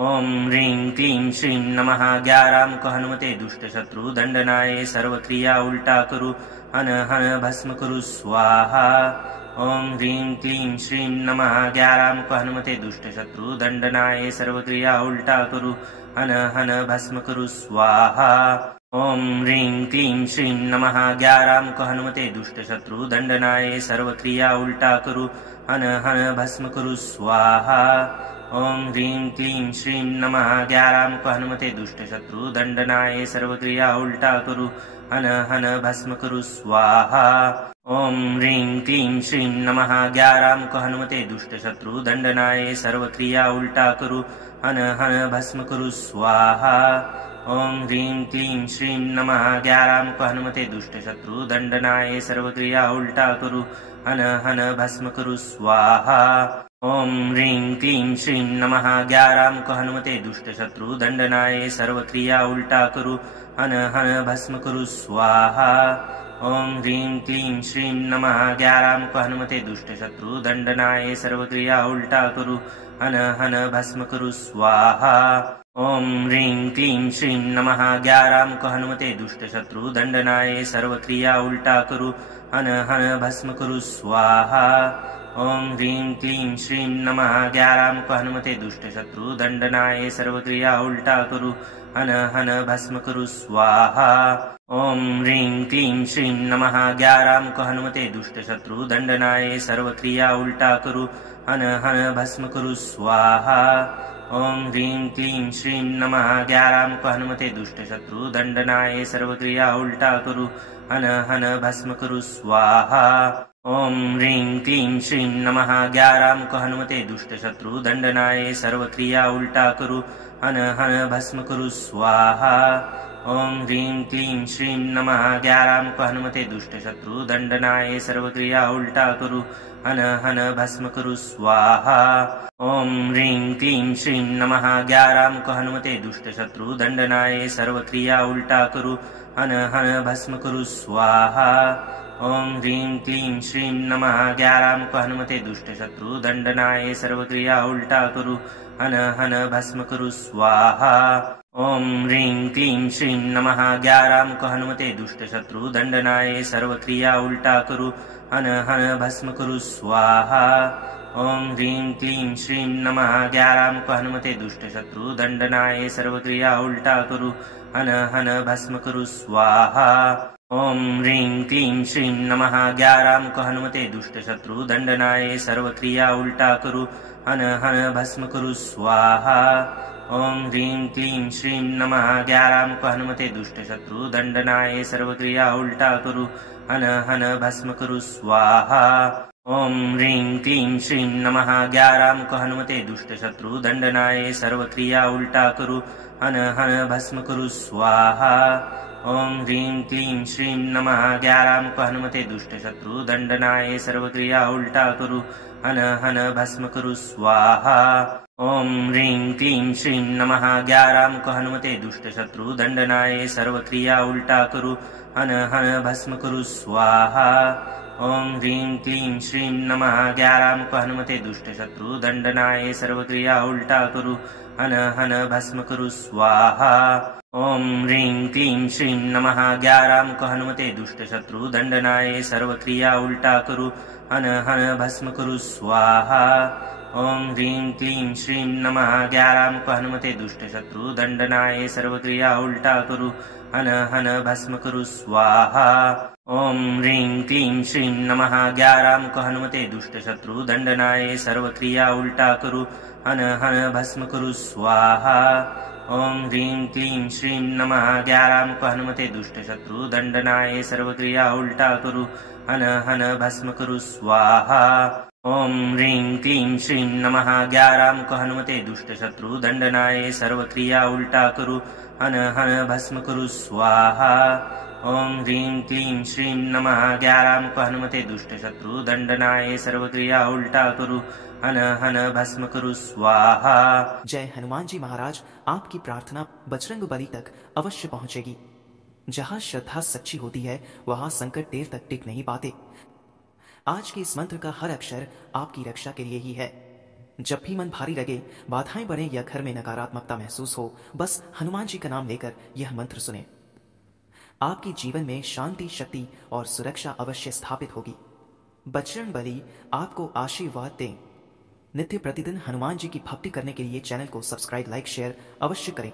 ॐ ह्रीं क्लीं श्रीं नमः 11 मुख हनुमते दुष्ट शत्रु दंडनाय सर्वक्रिया उल्टा करू हन हन भस्म करू स्वाहा। ॐ ह्रीं क्लीं श्रीं नमः 11 मुख हनुमते दुष्ट शत्रु दंडनाय सर्वक्रिया उल्टा करू हन हन भस्म करू स्वाहा। ॐ ह्रीं क्लीं श्रीं नमः 11 मुख हनुमते दुष्ट शत्रु दंडनाय सर्वक्रिया उल्टा करू हन हन भस्म करू स्वाहा। ॐ ह्रीं क्लीं श्रीं नमः 11 मुख हनुमते दुष्ट शत्रु दंडनाय सर्वक्रिया उल्टा करू हन हन भस्म करू स्वाहा। ॐ ह्रीं क्लीं श्रीं नमः 11 मुख हनुमते दुष्ट शत्रु दंडनाय सर्वक्रिया उल्टा करू हन हन भस्म करू स्वाहा। ॐ ह्रीं क्लीं श्रीं नमः 11 मुख हनुमते दुष्ट शत्रु दंडनाय सर्वक्रिया उल्टा करू हन हन भस्म करू स्वाहा। ॐ ह्रीं क्लीं श्रीं नमः 11 मुख हनुमते दुष्ट शत्रु दंडनाय सर्वक्रिया उल्टा करू हन हन भस्म करू स्वाहा। ॐ ह्रीं क्लीं श्रीं नमः 11 मुख हनुमते दुष्ट शत्रु दंडनाय सर्वक्रिया उल्टा करू हन हन भस्म करू स्वाहा। ॐ ह्रीं क्लीं श्रीं नमः 11 मुख हनुमते दुष्ट शत्रु दंडनाय सर्वक्रिया उल्टा करू हन हन भस्म करू स्वाहा। ॐ ह्रीं क्लीं श्रीं नमः 11 मुख हनुमते दुष्ट शत्रु दंडनाय सर्वक्रिया उल्टा करू हन हन भस्म करू स्वाहा। ॐ ह्रीं क्लीं श्रीं नमः ग्यारामुख हनुमते दुष्टशत्रु दण्डनाय सर्वक्रिया उल्टा कुरु हन हन भस्म कुरु स्वाहा। ॐ ह्रीं क्लीं श्रीं नमः ग्यारामुख हनुमते दुष्टशत्रु दण्डनाय सर्वक्रिया उल्टा कुरु हन हन भस्म कुरु स्वाहा। ॐ ह्रीं क्लीं श्रीं नमः ग्यारामुख हनुमते दुष्टशत्रु दण्डनाय सर्वक्रिया उल्टा कुरु हन हन भस्म कुरु स्वाहा। ॐ ह्रीं क्लीं श्रीं नमः ग्यारामुख हनुमते दुष्टशत्रु दण्डनाय सर्वक्रिया उल्टा कुरु हन हन भस्म कुरु स्वाहा। ॐ ह्रीं क्लीं श्रीं नमः ग्यारामुख हनुमते दुष्टशत्रु दण्डनाय सर्वक्रिया उल्टा कुरु हन हन भस्म कुरु स्वाहा। ॐ ह्रीं क्लीं श्रीं नमः ग्यारामुख हनुमते दुष्टशत्रु दण्डनाय सर्वक्रिया उल्टा कुरु हन हन भस्म कुरु स्वाहा। ॐ ह्रीं क्लीं श्रीं नमः ग्यारामुख हनुमते दुष्टशत्रु दण्डनाय सर्वक्रिया उल्टा कुरु हन हन भस्म कुरु स्वाहा। ॐ ह्रीं क्लीं श्रीं नमः ग्यारामुख हनुमते दुष्टशत्रु दण्डनाय सर्वक्रिया उल्टा कुरु हन हन भस्म कुरु स्वाहा। ॐ ह्रीं क्लीं श्रीं नमः ग्यारामुख हनुमते दुष्टशत्रु दण्डनाय सर्वक्रिया उल्टा कुरु हन हन भस्म कुरु स्वाहा। ॐ ह्रीं क्लीं श्रीं नमः ग्यारामुख हनुमते दुष्टशत्रु दण्डनाय सर्वक्रिया उल्टा कुरु हन हन भस्म कुरु स्वाहा। ॐ ह्रीं क्लीं श्रीं नमः ग्यारामुख हनुमते दुष्टशत्रु दण्डनाय सर्वक्रिया उल्टा कुरु हन हन भस्म कुरु स्वाहा। ॐ ह्रीं क्लीं श्रीं नमः ग्यारामुख हनुमते दुष्टशत्रु दण्डनाय सर्वक्रिया उल्टा कुरु हन हन भस्म कुरु स्वाहा। ॐ ह्रीं क्लीं श्रीं नमः ग्यारामुख हनुमते दुष्टशत्रु दण्डनाय सर्वक्रिया उल्टा कुरु हन हन भस्म कुरु स्वाहा। ॐ ह्रीं क्लीं श्रीं नमः ग्यारामुख हनुमते दुष्टशत्रु दण्डनाय सर्वक्रिया उल्टा कुरु हन हन भस्म कुरु स्वाहा। ॐ ह्रीं क्लीं श्रीं नमः ग्यारामुख हनुमते दुष्टशत्रु दण्डनाय सर्वक्रिया उल्टा कुरु हन हन भस्म कुरु स्वाहा। ॐ ह्रीं क्लीं श्रीं नमः ग्यारामुख हनुमते दुष्टशत्रु दण्डनाय सर्वक्रिया उल्टा कुरु हन हन भस्म कुरु स्वाहा। ॐ ह्रीं क्लीं श्रीं नमः ग्यारामुख हनुमते दुष्टशत्रु दण्डनाय सर्वक्रिया उल्टा कुरु हन हन भस्म कुरु स्वाहा। ॐ ह्रीं क्लीं श्रीं नमः ग्यारामुख हनुमते दुष्टशत्रु दण्डनाय सर्वक्रिया उल्टा कुरु हन हन भस्म कुरु स्वाहा। ॐ ह्रीं क्लीं श्रीं नमः ग्यारामुख हनुमते दुष्टशत्रु दण्डनाय सर्वक्रिया उल्टा कुरु हन हन भस्म कुरु स्वाहा। ॐ ह्रीं क्लीं श्रीं नमः ग्यारामुख हनुमते दुष्टशत्रु दण्डनाय सर्वक्रिया उल्टा कुरु हन हन भस्म कुरु स्वाहा। जय हनुमान जी महाराज, आपकी प्रार्थना बजरंग बली तक अवश्य पहुंचेगी। जहां श्रद्धा सच्ची होती है वहां संकट देर तक टिक नहीं पाते। आज के इस मंत्र का हर अक्षर आपकी रक्षा के लिए ही है। जब भी मन भारी लगे, बाधाएं बढ़े या घर में नकारात्मकता महसूस हो, बस हनुमान जी का नाम लेकर यह मंत्र सुने। आपके जीवन में शांति, शक्ति और सुरक्षा अवश्य स्थापित होगी। बजरंग बली आपको आशीर्वाद दें। नित्य प्रतिदिन हनुमान जी की भक्ति करने के लिए चैनल को सब्सक्राइब, लाइक, शेयर अवश्य करें।